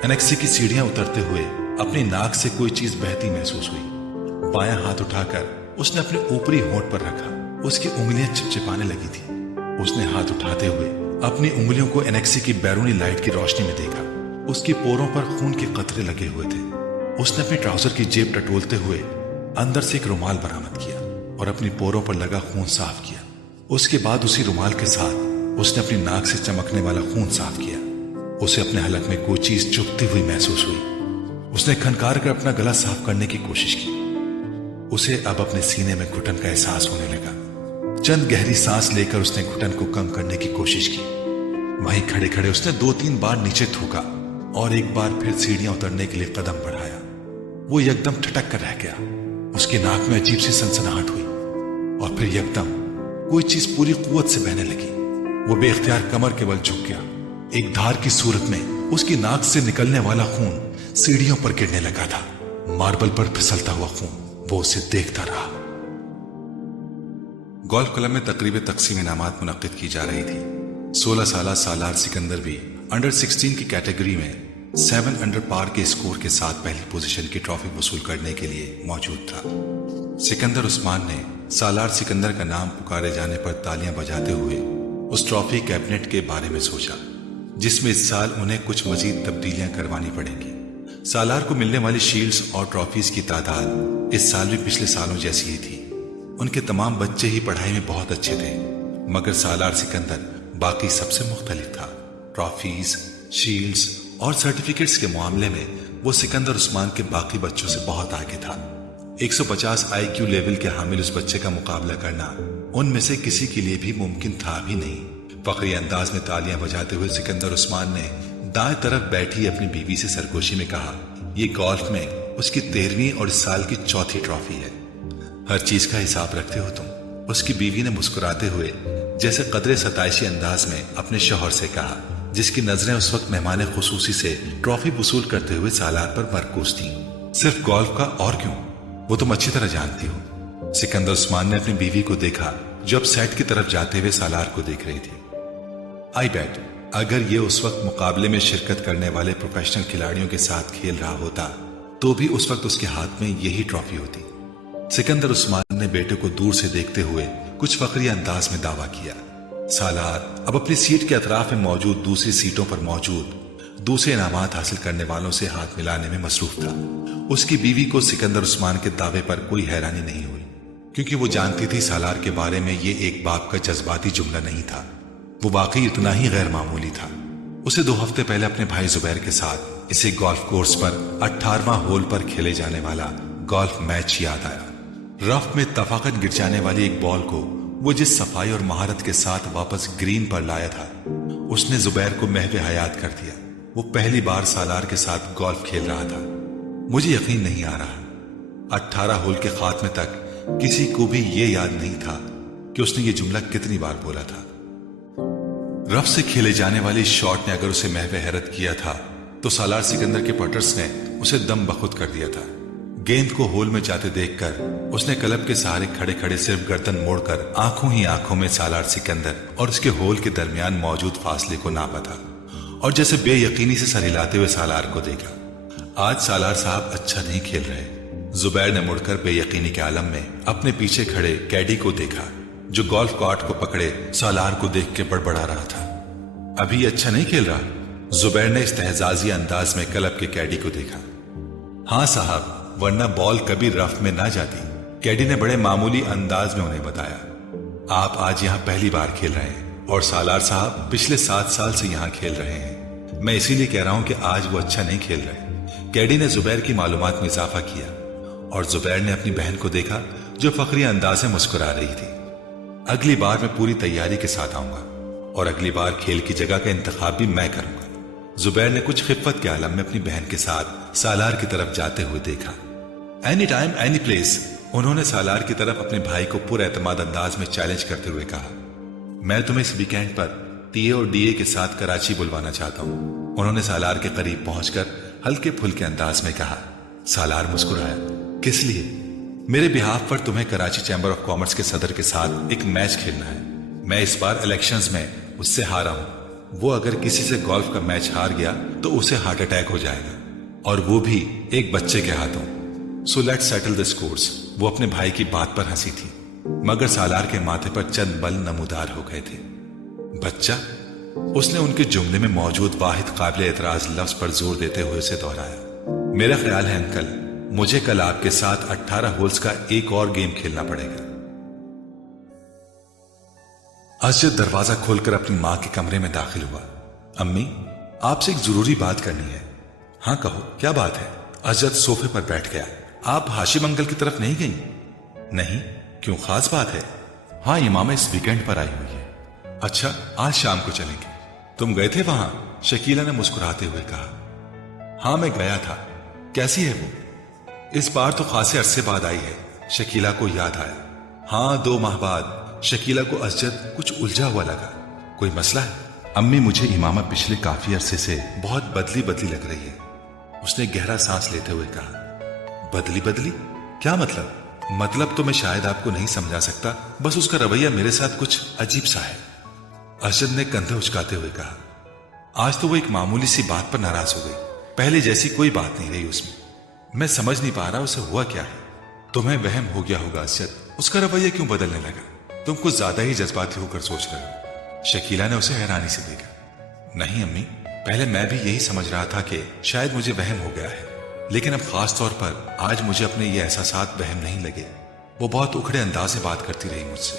एनेक्सी की सीढ़ियां उतरते हुए अपनी नाक से कोई चीज बहती महसूस हुई। बायां हाथ उठाकर उसने अपने ऊपरी होंठ पर रखा। उसकी उंगलियां चिपचिपाने लगी थी। उसने हाथ उठाते हुए अपनी उंगलियों को एनेक्सी की बैरूनी लाइट की रोशनी में देखा। उसकी पोरों पर खून के कतरे लगे हुए थे। उसने अपनी ट्राउजर की जेब टटोलते हुए अंदर से एक रुमाल बरामद किया और अपनी पोरों पर लगा खून साफ किया। उसके बाद उसी रुमाल के साथ उसने अपनी नाक से चमकने वाला खून साफ किया। उसे अपने हलक में कोई चीज चुभती हुई महसूस हुई। उसने खनकार कर अपना गला साफ करने की कोशिश की। उसे अब अपने सीने में घुटन का एहसास होने लगा। चंद गहरी सांस लेकर उसने घुटन को कम करने की कोशिश की। वहीं खड़े खड़े उसने 2-3 बार नीचे थूका और एक बार फिर सीढ़ियां उतरने के लिए कदम बढ़ाया। वो एकदम ठटक कर रह गया। उसकी नाक में अजीब सी सनसनाहट हुई और फिर एकदम कोई चीज पूरी कुव्वत से बहने लगी। वो बेख्तियार कमर के बल झुक गया। एक धार की सूरत में उसकी नाक से निकलने वाला खून सीढ़ियों पर गिरने लगा था। मार्बल पर फिसलता हुआ खून। वो उसे देखता रहा। गोल्फ क्लब में तकरीबें तकसीम इनामात मुनक्किद की जा रही थी। 16 साला सालार सिकंदर भी अंडर 16 की कैटेगरी में 7 अंडर पार के स्कोर के साथ पहली पोजीशन की ट्रॉफी वसूल करने के लिए मौजूद था। सिकंदर उस्मान ने सालार सिकंदर का नाम पुकारे जाने पर तालियां बजाते हुए उस ट्रॉफी कैबिनेट के बारे में सोचा, जिसमें इस साल उन्हें कुछ मजीद तब्दीलियां करवानी पड़ेंगी। सालार को मिलने वाली शील्ड्स और ट्रॉफीज की तादाद इस साल भी पिछले सालों जैसी ही थी। उनके तमाम बच्चे ही पढ़ाई में बहुत अच्छे थे, मगर सालार सिकंदर बाकी सबसे मुख्तलिफ था। ट्रॉफीज, शील्ड्स और सर्टिफिकेट्स के मामले में वो सिकंदर उस्मान के बाकी बच्चों से बहुत आगे था। 150 IQ लेवल के हामिल उस बच्चे का मुकाबला करना उनमें से किसी के लिए भी मुमकिन था भी नहीं। फखरी अंदाज में तालियां बजाते हुए सिकंदर उस्मान ने दाएं तरफ बैठी अपनी बीवी से सरगोशी में कहा, ये गोल्फ में उसकी 13वीं और इस साल की 4थी ट्रॉफी है। हर चीज का हिसाब रखते हो तुम, उसकी बीवी ने मुस्कुराते हुए जैसे कदरे सताइशी अंदाज में अपने शौहर से कहा, जिसकी नजरें उस वक्त मेहमान खुसूसी से ट्रॉफी वसूल करते हुए सालार पर मरकूज थी। सिर्फ गोल्फ का और क्यों, वो तुम अच्छी तरह जानती हो। सिकंदर उस्मान ने अपनी बीवी को देखा जो अब सेट की तरफ जाते हुए सालार को देख रही थी। आई बेट अगर ये उस वक्त मुकाबले में शिरकत करने वाले प्रोफेशनल खिलाड़ियों के साथ खेल रहा होता तो भी उस वक्त उसके हाथ में यही ट्रॉफी होती। सिकंदर उस्मान ने बेटे को दूर से देखते हुए कुछ फखरी अंदाज में दावा किया। सालार अब अपनी सीट के अतराफ में मौजूद दूसरी सीटों पर मौजूद दूसरे इनामात हासिल करने वालों से हाथ मिलाने में मसरूफ था। उसकी बीवी को सिकंदर उस्मान के दावे पर कोई हैरानी नहीं हुई, क्योंकि वो जानती थी सालार के बारे में ये एक बाप का जज्बाती जुमला नहीं था, वो वाकई इतना ही गैर मामूली था। उसे 2 हफ्ते पहले अपने भाई जुबैर के साथ इसे गोल्फ कोर्स पर 18वां होल पर खेले जाने वाला गोल्फ मैच याद आया। रफ में तफाकत गिर जाने वाली एक बॉल को वो जिस सफाई और महारत के साथ वापस ग्रीन पर लाया था, उसने जुबैर को महवे हयात कर दिया। वो पहली बार सालार के साथ गोल्फ खेल रहा था। मुझे यकीन नहीं आ रहा 18 होल के खात्मे तक किसी को भी ये याद नहीं था कि उसने ये जुमला कितनी बार बोला था। रफ से खेले जाने वाली शॉट ने अगर उसे महवे हैरत किया था तो सालार सिकंदर के पटर्स ने उसे दम बखुद कर दिया था। गेंद को होल में जाते देखकर उसने क्लब के सहारे खड़े खड़े सिर्फ गर्दन मोड़कर आंखों ही आंखों में सालार सिकंदर और उसके होल के दरमियान मौजूद फासले को नापा था और जैसे बेयकीनी से सर हिलाते हुए सालार को देखा। आज सालार साहब अच्छा नहीं खेल रहे। जुबैर ने मुड़कर बेयकीनी के आलम में अपने पीछे खड़े कैडी को देखा जो गोल्फ कार्ट को पकड़े सालार को देख के बड़बड़ा रहा था। अभी अच्छा नहीं खेल रहा? जुबैर ने इस्तेहजाजी अंदाज में क्लब के कैडी को देखा। हाँ साहब, वरना बॉल कभी रफ में ना जाती, कैडी ने बड़े मामूली अंदाज में उन्हें बताया। आप आज यहाँ पहली बार खेल रहे हैं और सालार साहब पिछले 7 साल से यहाँ खेल रहे हैं। मैं इसीलिए कह रहा हूं कि आज वो अच्छा नहीं खेल रहे। कैडी ने जुबैर की मालूमात में इजाफा किया और जुबैर ने अपनी बहन को देखा जो फखरी अंदाज में मुस्कुरा रही थी। अगली बार मैं पूरी तैयारी के साथ आऊंगा और अगली बार खेल की जगह का इंतखाब भी मैं करूंगा। जुबैर ने कुछ खिफ्फत के आलम में अपनी बहन के साथ सालार की तरफ जाते हुए देखा। एनी टाइम एनी प्लेस, उन्होंने सालार की तरफ अपने भाई को पुरएतमाद अंदाज में चैलेंज करते हुए कहा। मैं तुम्हें इस वीकेंड पर टीए और डीए के साथ कराची बुलवाना चाहता हूं, उन्होंने सालार के करीब पहुंचकर हल्के फुल्के अंदाज में कहा। सालार मुस्कुराया। किस लिए? मेरे बिहाफ पर तुम्हें कराची चैम्बर ऑफ कॉमर्स के सदर के साथ एक मैच खेलना है। मैं इस बार इलेक्शंस में उससे हारा हूं। वो अगर किसी से गोल्फ का मैच हार गया तो उसे हार्ट अटैक हो जाएगा, और वो भी एक बच्चे के हाथों। So let's settle the scores. वो अपने भाई की बात पर हंसी थी, मगर सालार के माथे पर चंद बल नमूदार हो गए थे। बच्चा? उसने उनके जुमले में मौजूद वाहिद काबिल एतराज लफ्ज पर जोर देते हुए उसे दोहराया। मेरा ख्याल है अंकल, मुझे कल आपके साथ 18 होल्स का एक और गेम खेलना पड़ेगा। अजद दरवाजा खोलकर अपनी मां के कमरे में दाखिल हुआ। अम्मी, आपसे एक जरूरी बात करनी है। हाँ कहो, क्या बात है? अजद सोफे पर बैठ गया। आप हाशिम अंकल की तरफ नहीं गई? नहीं, क्यों, खास बात है? हाँ, इमामा इस वीकेंड पर आई हुई है। अच्छा, आज शाम को चलेंगे। तुम गए थे वहां? शकीला ने मुस्कुराते हुए कहा। हाँ, मैं गया था। कैसी है वो? इस बार तो खासे अरसे बाद आई है, शकीला को याद आया। हाँ, 2 माह बाद। शकीला को अजद कुछ उलझा हुआ लगा। कोई मसला है? अम्मी, मुझे इमामा पिछले काफी अरसे से बहुत बदली बदली लग रही है, उसने गहरा सांस लेते हुए कहा। बदली बदली? क्या मतलब? मतलब तो मैं शायद आपको नहीं समझा सकता, बस उसका रवैया मेरे साथ कुछ अजीब सा है, अरशद ने कंधे उचकाते हुए कहा। आज तो वो एक मामूली सी बात पर नाराज हो गई, पहले जैसी कोई बात नहीं रही उसमें। मैं समझ नहीं पा रहा उसे हुआ क्या है। तुम्हें वहम हो गया होगा अरशद, उसका रवैया क्यों बदलने लगा? तुम कुछ ज्यादा ही जज्बाती होकर सोच रहे हो। शकीला ने उसे हैरानी से देखा। नहीं अम्मी, पहले मैं भी यही समझ रहा था कि शायद मुझे वहम हो गया है, लेकिन अब खास तौर पर आज मुझे अपने ये एहसासात वहम नहीं लगे। वो बहुत उखड़े अंदाज से बात करती रही मुझसे।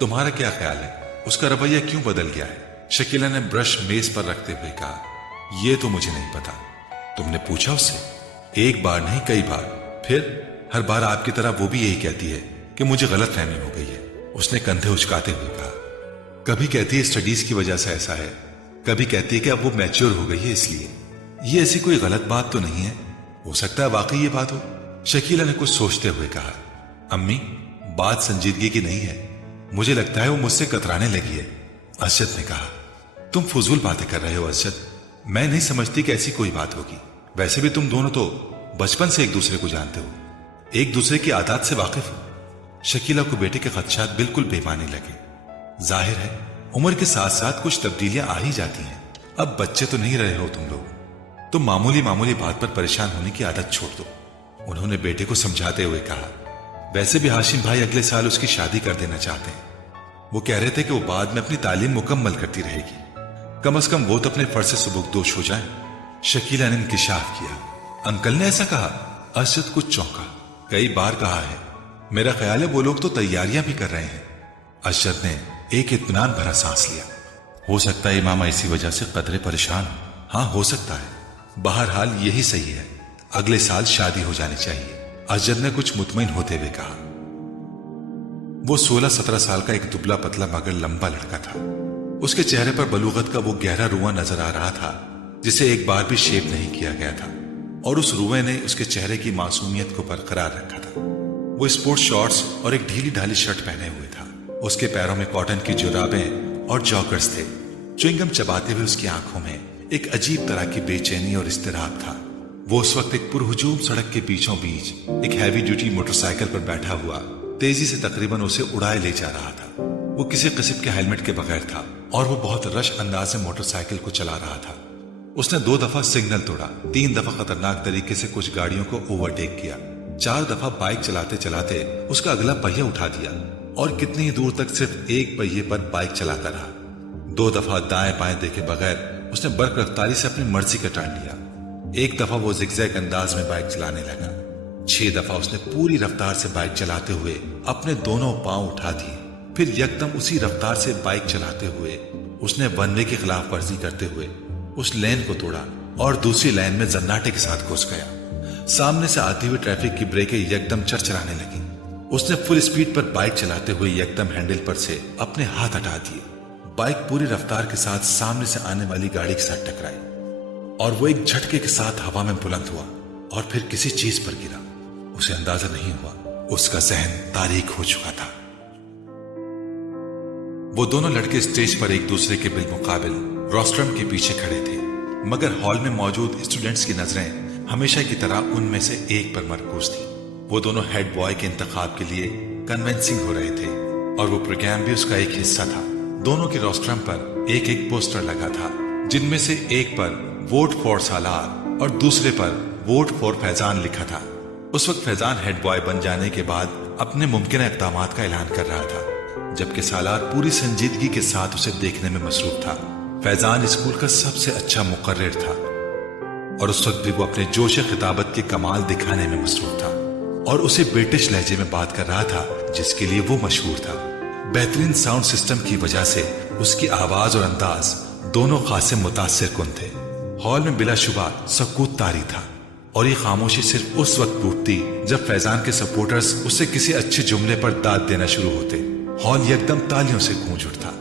तुम्हारा क्या ख्याल है, उसका रवैया क्यों बदल गया है? शकीला ने ब्रश मेज पर रखते हुए कहा। यह तो मुझे नहीं पता। तुमने पूछा उससे? एक बार नहीं, कई बार। फिर हर बार आपकी तरह वो भी यही कहती है कि मुझे गलत फहमी हो गई है, उसने कंधे उचकाते हुए कहा। कभी कहती है स्टडीज की वजह से ऐसा है, कभी कहती है कि अब वो मैच्योर हो गई है इसलिए। ये ऐसी कोई गलत बात तो नहीं है, हो सकता है वाकई ये बात हो, शकीला ने कुछ सोचते हुए कहा। अम्मी, बात संजीदगी की नहीं है, मुझे लगता है वो मुझसे कतराने लगी है, अरशद ने कहा। तुम फजूल बातें कर रहे हो अरशद, मैं नहीं समझती कि ऐसी कोई बात होगी। वैसे भी तुम दोनों तो बचपन से एक दूसरे को जानते हो, एक दूसरे की आदत से वाकिफ हो। शकीला को बेटे के खदशात बिल्कुल बेमानी लगे। जाहिर है उम्र के साथ साथ कुछ तब्दीलियां आ ही जाती हैं। अब बच्चे तो नहीं रहे हो तुम लोग, तो मामूली मामूली बात पर परेशान होने की आदत छोड़ दो। उन्होंने बेटे को समझाते हुए कहा। वैसे भी हाशिम भाई अगले साल उसकी शादी कर देना चाहते हैं। वो कह रहे थे कि वो बाद में अपनी तालीम मुकम्मल करती रहेगी, कम से कम वो तो अपने फर्ज से सुबुकदोश हो जाए। शकीला ने इंकिशाफ किया। अंकल ने ऐसा कहा? अरशद कुछ चौंका। कई बार कहा है, मेरा ख्याल है वो लोग तो तैयारियां भी कर रहे हैं। अरशद ने एक इत्मीनान भरा सांस लिया। हो सकता है मामा इसी वजह से कदरे परेशान हो। हाँ हो सकता है, बहरहाल यही सही है, अगले साल शादी हो जानी चाहिए, अरशद ने कुछ मुतमईन होते हुए कहा। वो 16-17 साल का एक दुबला पतला मगर लंबा लड़का था। उसके चेहरे पर बलूगत का वो गहरा रुआं नजर आ रहा था जिसे एक बार भी शेव नहीं किया गया था, और उस रुए ने उसके चेहरे की मासूमियत को बरकरार रखा था। वो स्पोर्ट्स शॉर्ट्स और एक ढीली ढाली शर्ट पहने हुए था। उसके पैरों में कॉटन की जुराबें और जॉगर्स थे। च्युइंगम चबाते हुए उसकी आंखों में एक अजीब तरह की बेचैनी और इस्तिराब था। वो उस वक्त एक पुरहुजूम सड़क के बीचों बीच एक हैवी ड्यूटी मोटरसाइकिल पर बैठा हुआ तेजी से तकरीबन उसे उड़ाए ले जा रहा था। वो किसी किस्म के हेलमेट के बगैर था और वो बहुत रश अंदाज से मोटरसाइकिल को चला रहा था। उसने 2 दफा सिग्नल तोड़ा, 3 दफा खतरनाक तरीके से कुछ गाड़ियों को ओवरटेक किया, 4 दफा बाइक चलाते चलाते उसका अगला पहिया उठा दिया और कितनी ही दूर तक सिर्फ एक पहिए पर बाइक चलाता रहा। 2 दफा दाएं बाएं देखे बगैर उसने बर्क रफ्तारी से अपनी मर्जी का टर्न लिया। 1 दफा वो जिगजैग अंदाज में बाइक चलाने लगा। 6 दफा उसने पूरी रफ्तार से बाइक चलाते हुए अपने दोनों पांव उठा दिए। फिर यकदम उसी रफ्तार से बाइक चलाते हुए उसने वन वे की खिलाफ वर्जी करते हुए उस लेन को तोड़ा और दूसरी लाइन में जन्नाटे के साथ घुस गया। सामने से आती हुई ट्रैफिक की ब्रेकें यकदम चरचराने लगी। उसने फुल स्पीड पर बाइक चलाते हुए यकदम हैंडल पर से अपने हाथ हटा दिए। बाइक पूरी रफ्तार के साथ सामने से आने वाली गाड़ी के साथ टकराई और वो एक झटके के साथ हवा में बुलंद हुआ और फिर किसी चीज पर गिरा। उसे अंदाजा नहीं हुआ, उसका जहन तारीक हो चुका था। वो दोनों लड़के स्टेज पर एक दूसरे के बिलमुकाबिल रोस्ट्रम के पीछे खड़े थे, मगर हॉल में मौजूद स्टूडेंट्स की नजरें हमेशा की तरह उनमें से एक पर मरकूज थी। वो दोनों हेड बॉय के इंतखाब के लिए कन्विंसिंग हो रहे थे और वो प्रोग्राम भी उसका एक हिस्सा था। दोनों के रोस्ट्रम पर एक एक पोस्टर लगा था, जिनमें से एक पर वोट फॉर सालार और दूसरे पर वोट फॉर फैजान लिखा था। उस वक्त फैजान हेड बॉय बन जाने के बाद अपने मुमकिन इक़दामात का ऐलान कर रहा था, जबकि सालार पूरी संजीदगी के साथ उसे देखने में मसरूफ था। फैजान स्कूल का सबसे अच्छा मुकर्रिर था और उस वक्त भी वो अपने जोश खिताबत के कमाल दिखाने में मसरूफ था और उसे ब्रिटिश लहजे में बात कर रहा था जिसके लिए वो मशहूर था। बेहतरीन साउंड सिस्टम की वजह से उसकी आवाज और अंदाज दोनों खासे मुतासिर कुन थे। हॉल में बिलाशुबा सकूत तारी था और ये खामोशी सिर्फ उस वक्त टूटती जब फैजान के सपोर्टर्स उससे किसी अच्छे जुमले पर दाद देना शुरू होते। हॉल एकदम तालियों से गूंज उठता।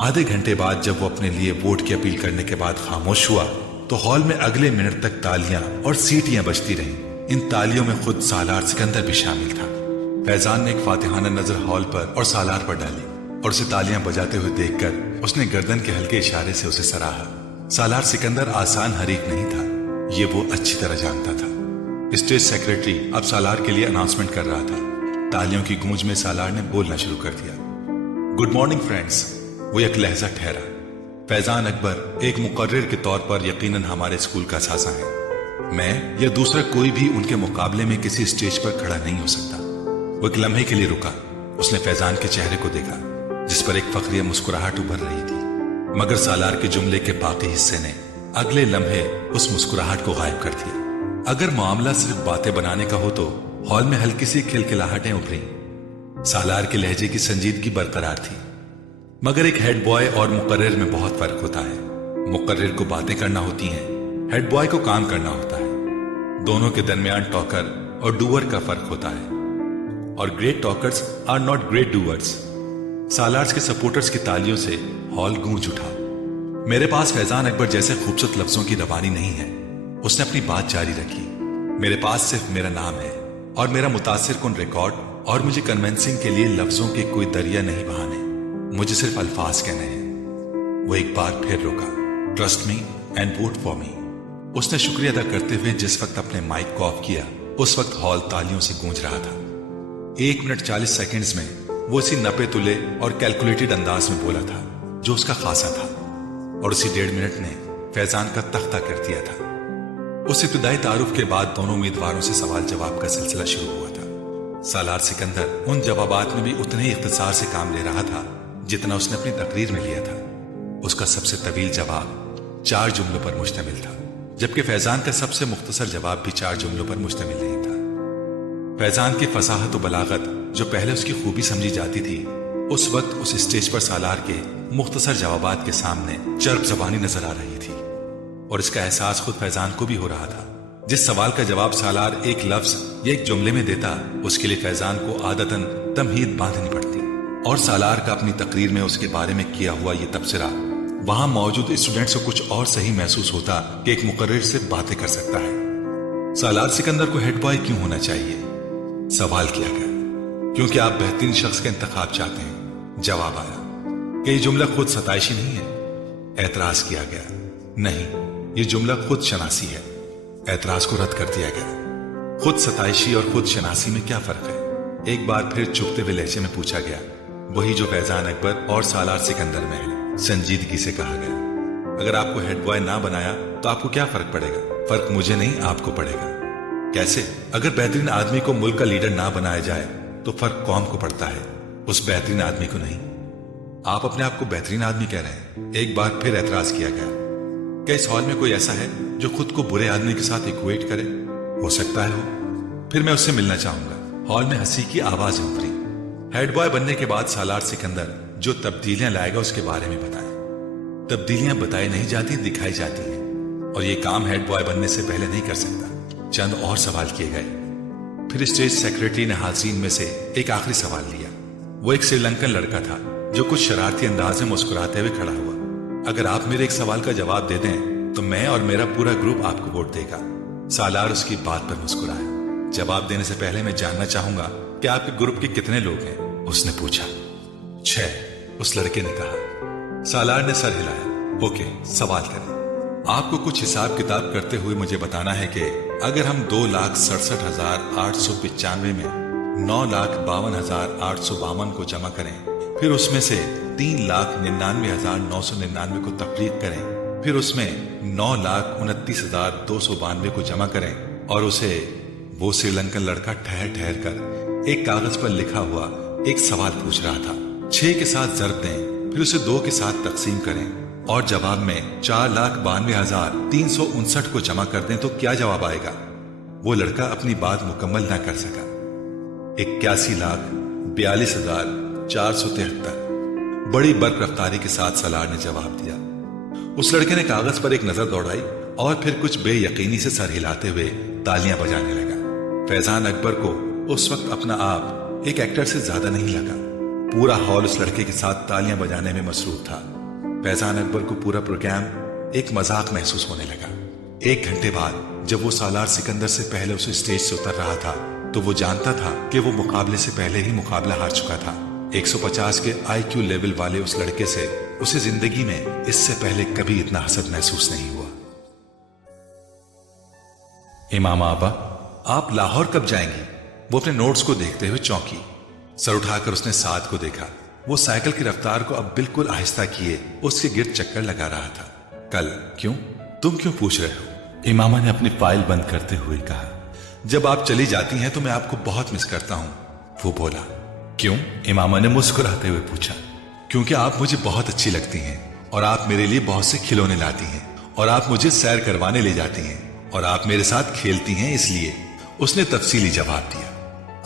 आधे घंटे बाद जब वो अपने लिए वोट की अपील करने के बाद खामोश हुआ तो हॉल में अगले मिनट तक तालियां और सीटियां बजती रहीं। इन तालियों में खुद सालार सिकंदर भी शामिल था। फैजान ने एक फातिहाना नजर हॉल पर और सालार पर डाली और उसे तालियां बजाते हुए देखकर उसने गर्दन के हल्के इशारे से उसे सराहा। सालार सिकंदर आसान हरीफ नहीं था, ये वो अच्छी तरह जानता था। स्टेज सेक्रेटरी अब सालार के लिए अनाउंसमेंट कर रहा था। तालियों की गूंज में सालार ने बोलना शुरू कर दिया। Good morning friends. वो एक लहजा ठहरा। फैजान अकबर एक मुकर्रिर के तौर पर यकीनन हमारे स्कूल का सासा है। मैं या दूसरा कोई भी उनके मुकाबले में किसी स्टेज पर खड़ा नहीं हो सकता। वो एक लम्हे के लिए रुका। उसने फैजान के चेहरे को देखा जिस पर एक फखरिया मुस्कुराहट उभर रही थी, मगर सालार के जुमले के बाकी हिस्से ने अगले लम्हे उस मुस्कुराहट को गायब कर दिया। अगर मामला सिर्फ बातें बनाने का हो तो हॉल में हल्की सी खिलखिलाहटें उभरी। सालार के लहजे की संजीदगी बरकरार थी, मगर एक हेड बॉय और मुकर्रिर में बहुत फर्क होता है। मुकर्रिर को बातें करना होती हैं, हेड बॉय को काम करना होता है। दोनों के दरमियान टॉकर और डूअर का फर्क होता है, और great talkers are not great doers. सालार्स के सपोर्टर्स की तालियों से हॉल गूंज उठा। मेरे पास फैजान अकबर जैसे खूबसूरत लफ्जों की रवानी नहीं है, उसने अपनी बात जारी रखी। मेरे पास सिर्फ मेरा नाम है और मेरा मुतासिर कुन रिकॉर्ड, और मुझे कन्विंसिंग के लिए लफ्जों के कोई दरिया नहीं बहाने, मुझे सिर्फ अल्फाज कहने हैं। वो एक बार फिर रुका। Trust me and vote for me. उसने शुक्रिया अदा करते हुए जिस वक्त अपने माइक को ऑफ किया, उस वक्त हॉल तालियों से गूंज रहा था। 1 मिनट 40 सेकंड्स में वो इसी नपे तुले और कैलकुलेटेड अंदाज में बोला था जो उसका खासा था, और उसी 1.5 मिनट ने फैजान का तख्ता कर दिया था। उस इब्तिदाई तारुफ के बाद दोनों उम्मीदवारों से सवाल जवाब का सिलसिला शुरू हुआ था। सालार सिकंदर उन जवाबात में भी उतने ही इख्तिसार से काम ले रहा था जितना उसने अपनी तकरीर में लिया था। उसका सबसे तवील जवाब 4 जुमलों पर मुश्तमिल था, जबकि फैजान का सबसे मुख्तसर जवाब भी 4 जुमलों पर मुश्तमिल नहीं था। फैजान की फसाहत और बलागत जो पहले उसकी खूबी समझी जाती थी, उस वक्त उस स्टेज पर सालार के मुख्तसर जवाबात के सामने चर्ब ज़बानी नजर आ रही थी, और इसका एहसास खुद फैजान को भी हो रहा था। जिस सवाल का जवाब सालार एक लफ्ज या एक जुमले में देता, उसके लिए फैजान को आदतन तमहीद बांधनी पड़ती, और सालार का अपनी तकरीर में उसके बारे में किया हुआ ये तबसरा वहां मौजूद स्टूडेंट्स को कुछ और सही महसूस होता कि एक मुकर्रिर से बातें कर सकता है। सालार सिकंदर को हेड बॉय क्यों होना चाहिए? सवाल किया गया। क्योंकि आप बेहतरीन शख्स का इंतखाब चाहते हैं। जवाब आया कि ये जुमला खुद सताइशी नहीं है। एतराज किया गया, नहीं, ये जुमला खुद शनासी है। एतराज को रद्द कर दिया गया। खुद सताइशी और खुद शनासी में क्या फर्क है? एक बार फिर चुपते हुए लहजे में पूछा गया, वही जो फैजान अकबर और सालार सिकंदर में है। संजीदगी से कहा गया, अगर आपको हेड बॉय ना बनाया तो आपको क्या फर्क पड़ेगा? फर्क मुझे नहीं, आपको पड़ेगा। कैसे? अगर बेहतरीन आदमी को मुल्क का लीडर ना बनाया जाए तो फर्क कौम को पड़ता है, उस बेहतरीन आदमी को नहीं। आप अपने आप को बेहतरीन आदमी कह रहे हैं। एक बार फिर एतराज किया गया, क्या इस हॉल में कोई ऐसा है जो खुद को बुरे आदमी के साथ इक्वेट करे? हो सकता है हो, फिर मैं उससे मिलना चाहूंगा। हॉल में हंसी की आवाजें उभरी। हेड बॉय बनने के बाद सालार सिकंदर जो तब्दीलियां लाएगा उसके बारे में बताएं। तब्दीलियां बताई नहीं जाती, दिखाई जाती हैं, और ये काम हेड बॉय बनने से पहले नहीं कर सकता। चंद और सवाल किए गए। फिर स्टेज सेक्रेटरी ने हाज़रीन में से एक आखिरी सवाल लिया। वो एक श्रीलंकन लड़का था जो कुछ शरारती अंदाज में मुस्कुराते हुए खड़ा हुआ। अगर आप मेरे एक सवाल का जवाब दे दें तो मैं और मेरा पूरा ग्रुप आपको वोट देगा। सालार उसकी बात पर मुस्कुराया। जवाब देने से पहले मैं जानना चाहूंगा कि आपके ग्रुप के कितने लोग हैं? उसने पूछा। 6, उस लड़के ने कहा। सालार ने सर हिलाया। ओके, सवाल करें। आपको कुछ हिसाब किताब करते हुए मुझे बताना है कि अगर हम 2,67,895 में 9,52,852 को जमा करें, फिर उसमें से 3,99,999 को तफरीक करें, फिर उसमें 9,29,292 को जमा करें, और उसे वो श्रीलंकन लड़का ठहर ठहर कर एक कागज पर लिखा हुआ एक सवाल पूछ रहा था। 6 के साथ ज़रब दें, फिर उसे 2 के साथ तकसीम करें, और जवाब में 4,92,359 को जमा कर दें तो क्या जवाब आएगा? वो लड़का अपनी बात मुकम्मल ना कर सका। 81,42,473 बड़ी बर्क रफ्तारी के साथ सालार ने जवाब दिया। उस लड़के ने कागज पर एक नजर दौड़ाई और फिर कुछ बेयकीनी से सर हिलाते हुए तालियां बजाने लगा। फैजान अकबर को उस वक्त अपना आप एक एक्टर से ज्यादा नहीं लगा। पूरा हॉल उस लड़के के साथ तालियां बजाने में मसरूफ था। फैजान अकबर को पूरा प्रोग्राम एक मजाक महसूस होने लगा। 1 घंटे बाद जब वो सालार सिकंदर से पहले उस स्टेज से उतर रहा था तो वो जानता था कि वो मुकाबले से पहले ही मुकाबला हार चुका था। 150 के IQ लेवल वाले उस लड़के से उसे जिंदगी में इससे पहले कभी इतना हसद महसूस नहीं हुआ। इमाम आबा, आप लाहौर कब जाएंगी? वो अपने नोट्स को देखते हुए चौंकी। सर उठाकर उसने साद को देखा। वो साइकिल की रफ्तार को अब बिल्कुल आहिस्ता किए उसके गिर्द चक्कर लगा रहा था। कल? क्यों? तुम क्यों पूछ रहे हो? इमामा ने अपनी फाइल बंद करते हुए कहा। जब आप चली जाती हैं तो मैं आपको बहुत मिस करता हूं। वो बोला। क्यों? इमामा ने मुस्कुराते हुए पूछा। क्योंकि आप मुझे बहुत अच्छी लगती हैं, और आप मेरे लिए बहुत से खिलौने लाती हैं, और आप मुझे सैर करवाने ले जाती हैं, और आप मेरे साथ खेलती हैं, इसलिए। उसने तफसीली जवाब दिया।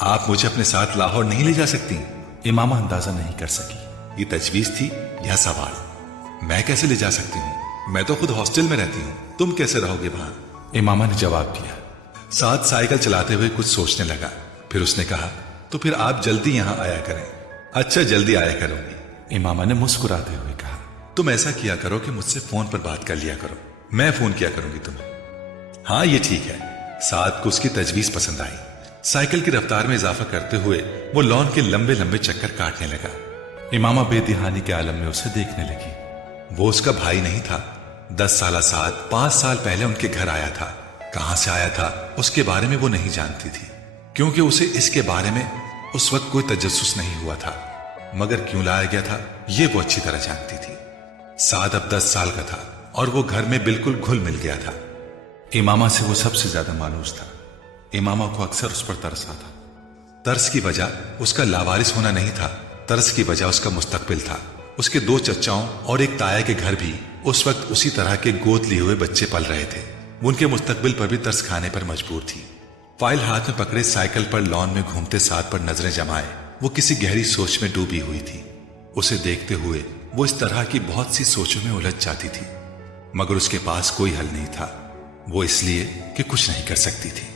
आप मुझे अपने साथ लाहौर नहीं ले जा सकती? इमामा अंदाजा नहीं कर सकी ये तजवीज थी या सवाल। मैं कैसे ले जा सकती हूँ? मैं तो खुद हॉस्टल में रहती हूँ, तुम कैसे रहोगे वहां? इमामा ने जवाब दिया। साथ साइकिल चलाते हुए कुछ सोचने लगा। फिर उसने कहा, तो फिर आप जल्दी यहाँ आया करें। अच्छा, जल्दी आया करूंगी। इमामा ने मुस्कुराते हुए कहा। तुम ऐसा किया करो कि मुझसे फोन पर बात कर लिया करो, मैं फोन किया करूंगी तुम्हें। हाँ, ये ठीक है। साथ को उसकी तजवीज पसंद आई। साइकिल की रफ्तार में इजाफा करते हुए वो लॉन के लंबे लंबे चक्कर काटने लगा। इमामा बेदिहानी के आलम में उसे देखने लगी। वो उसका भाई नहीं था। 10 साल साथ 5 साल पहले उनके घर आया था। कहां से आया था उसके बारे में वो नहीं जानती थी, क्योंकि उसे इसके बारे में उस वक्त कोई तजस्सुस नहीं हुआ था, मगर क्यों लाया गया था ये वो अच्छी तरह जानती थी। साद अब 10 साल का था और वो घर में बिल्कुल घुल मिल गया था। इमामा से वो सबसे ज्यादा मायूस था। इमामा को अक्सर उस पर तरस आता। तरस की वजह उसका लावारिस होना नहीं था, तरस की वजह उसका मुस्तकबिल था। उसके 2 चचाओं और एक ताया के घर भी उस वक्त उसी तरह के गोद लिए हुए बच्चे पल रहे थे। वो उनके मुस्तकबिल पर भी तरस खाने पर मजबूर थी। फाइल हाथ में पकड़े साइकिल पर लॉन में घूमते साद पर नजरें जमाए वो किसी गहरी सोच में डूबी हुई थी। उसे देखते हुए वो इस तरह की बहुत सी सोचों में उलझ जाती थी, मगर उसके पास कोई हल नहीं था। वो इसलिए कि कुछ नहीं कर सकती थी।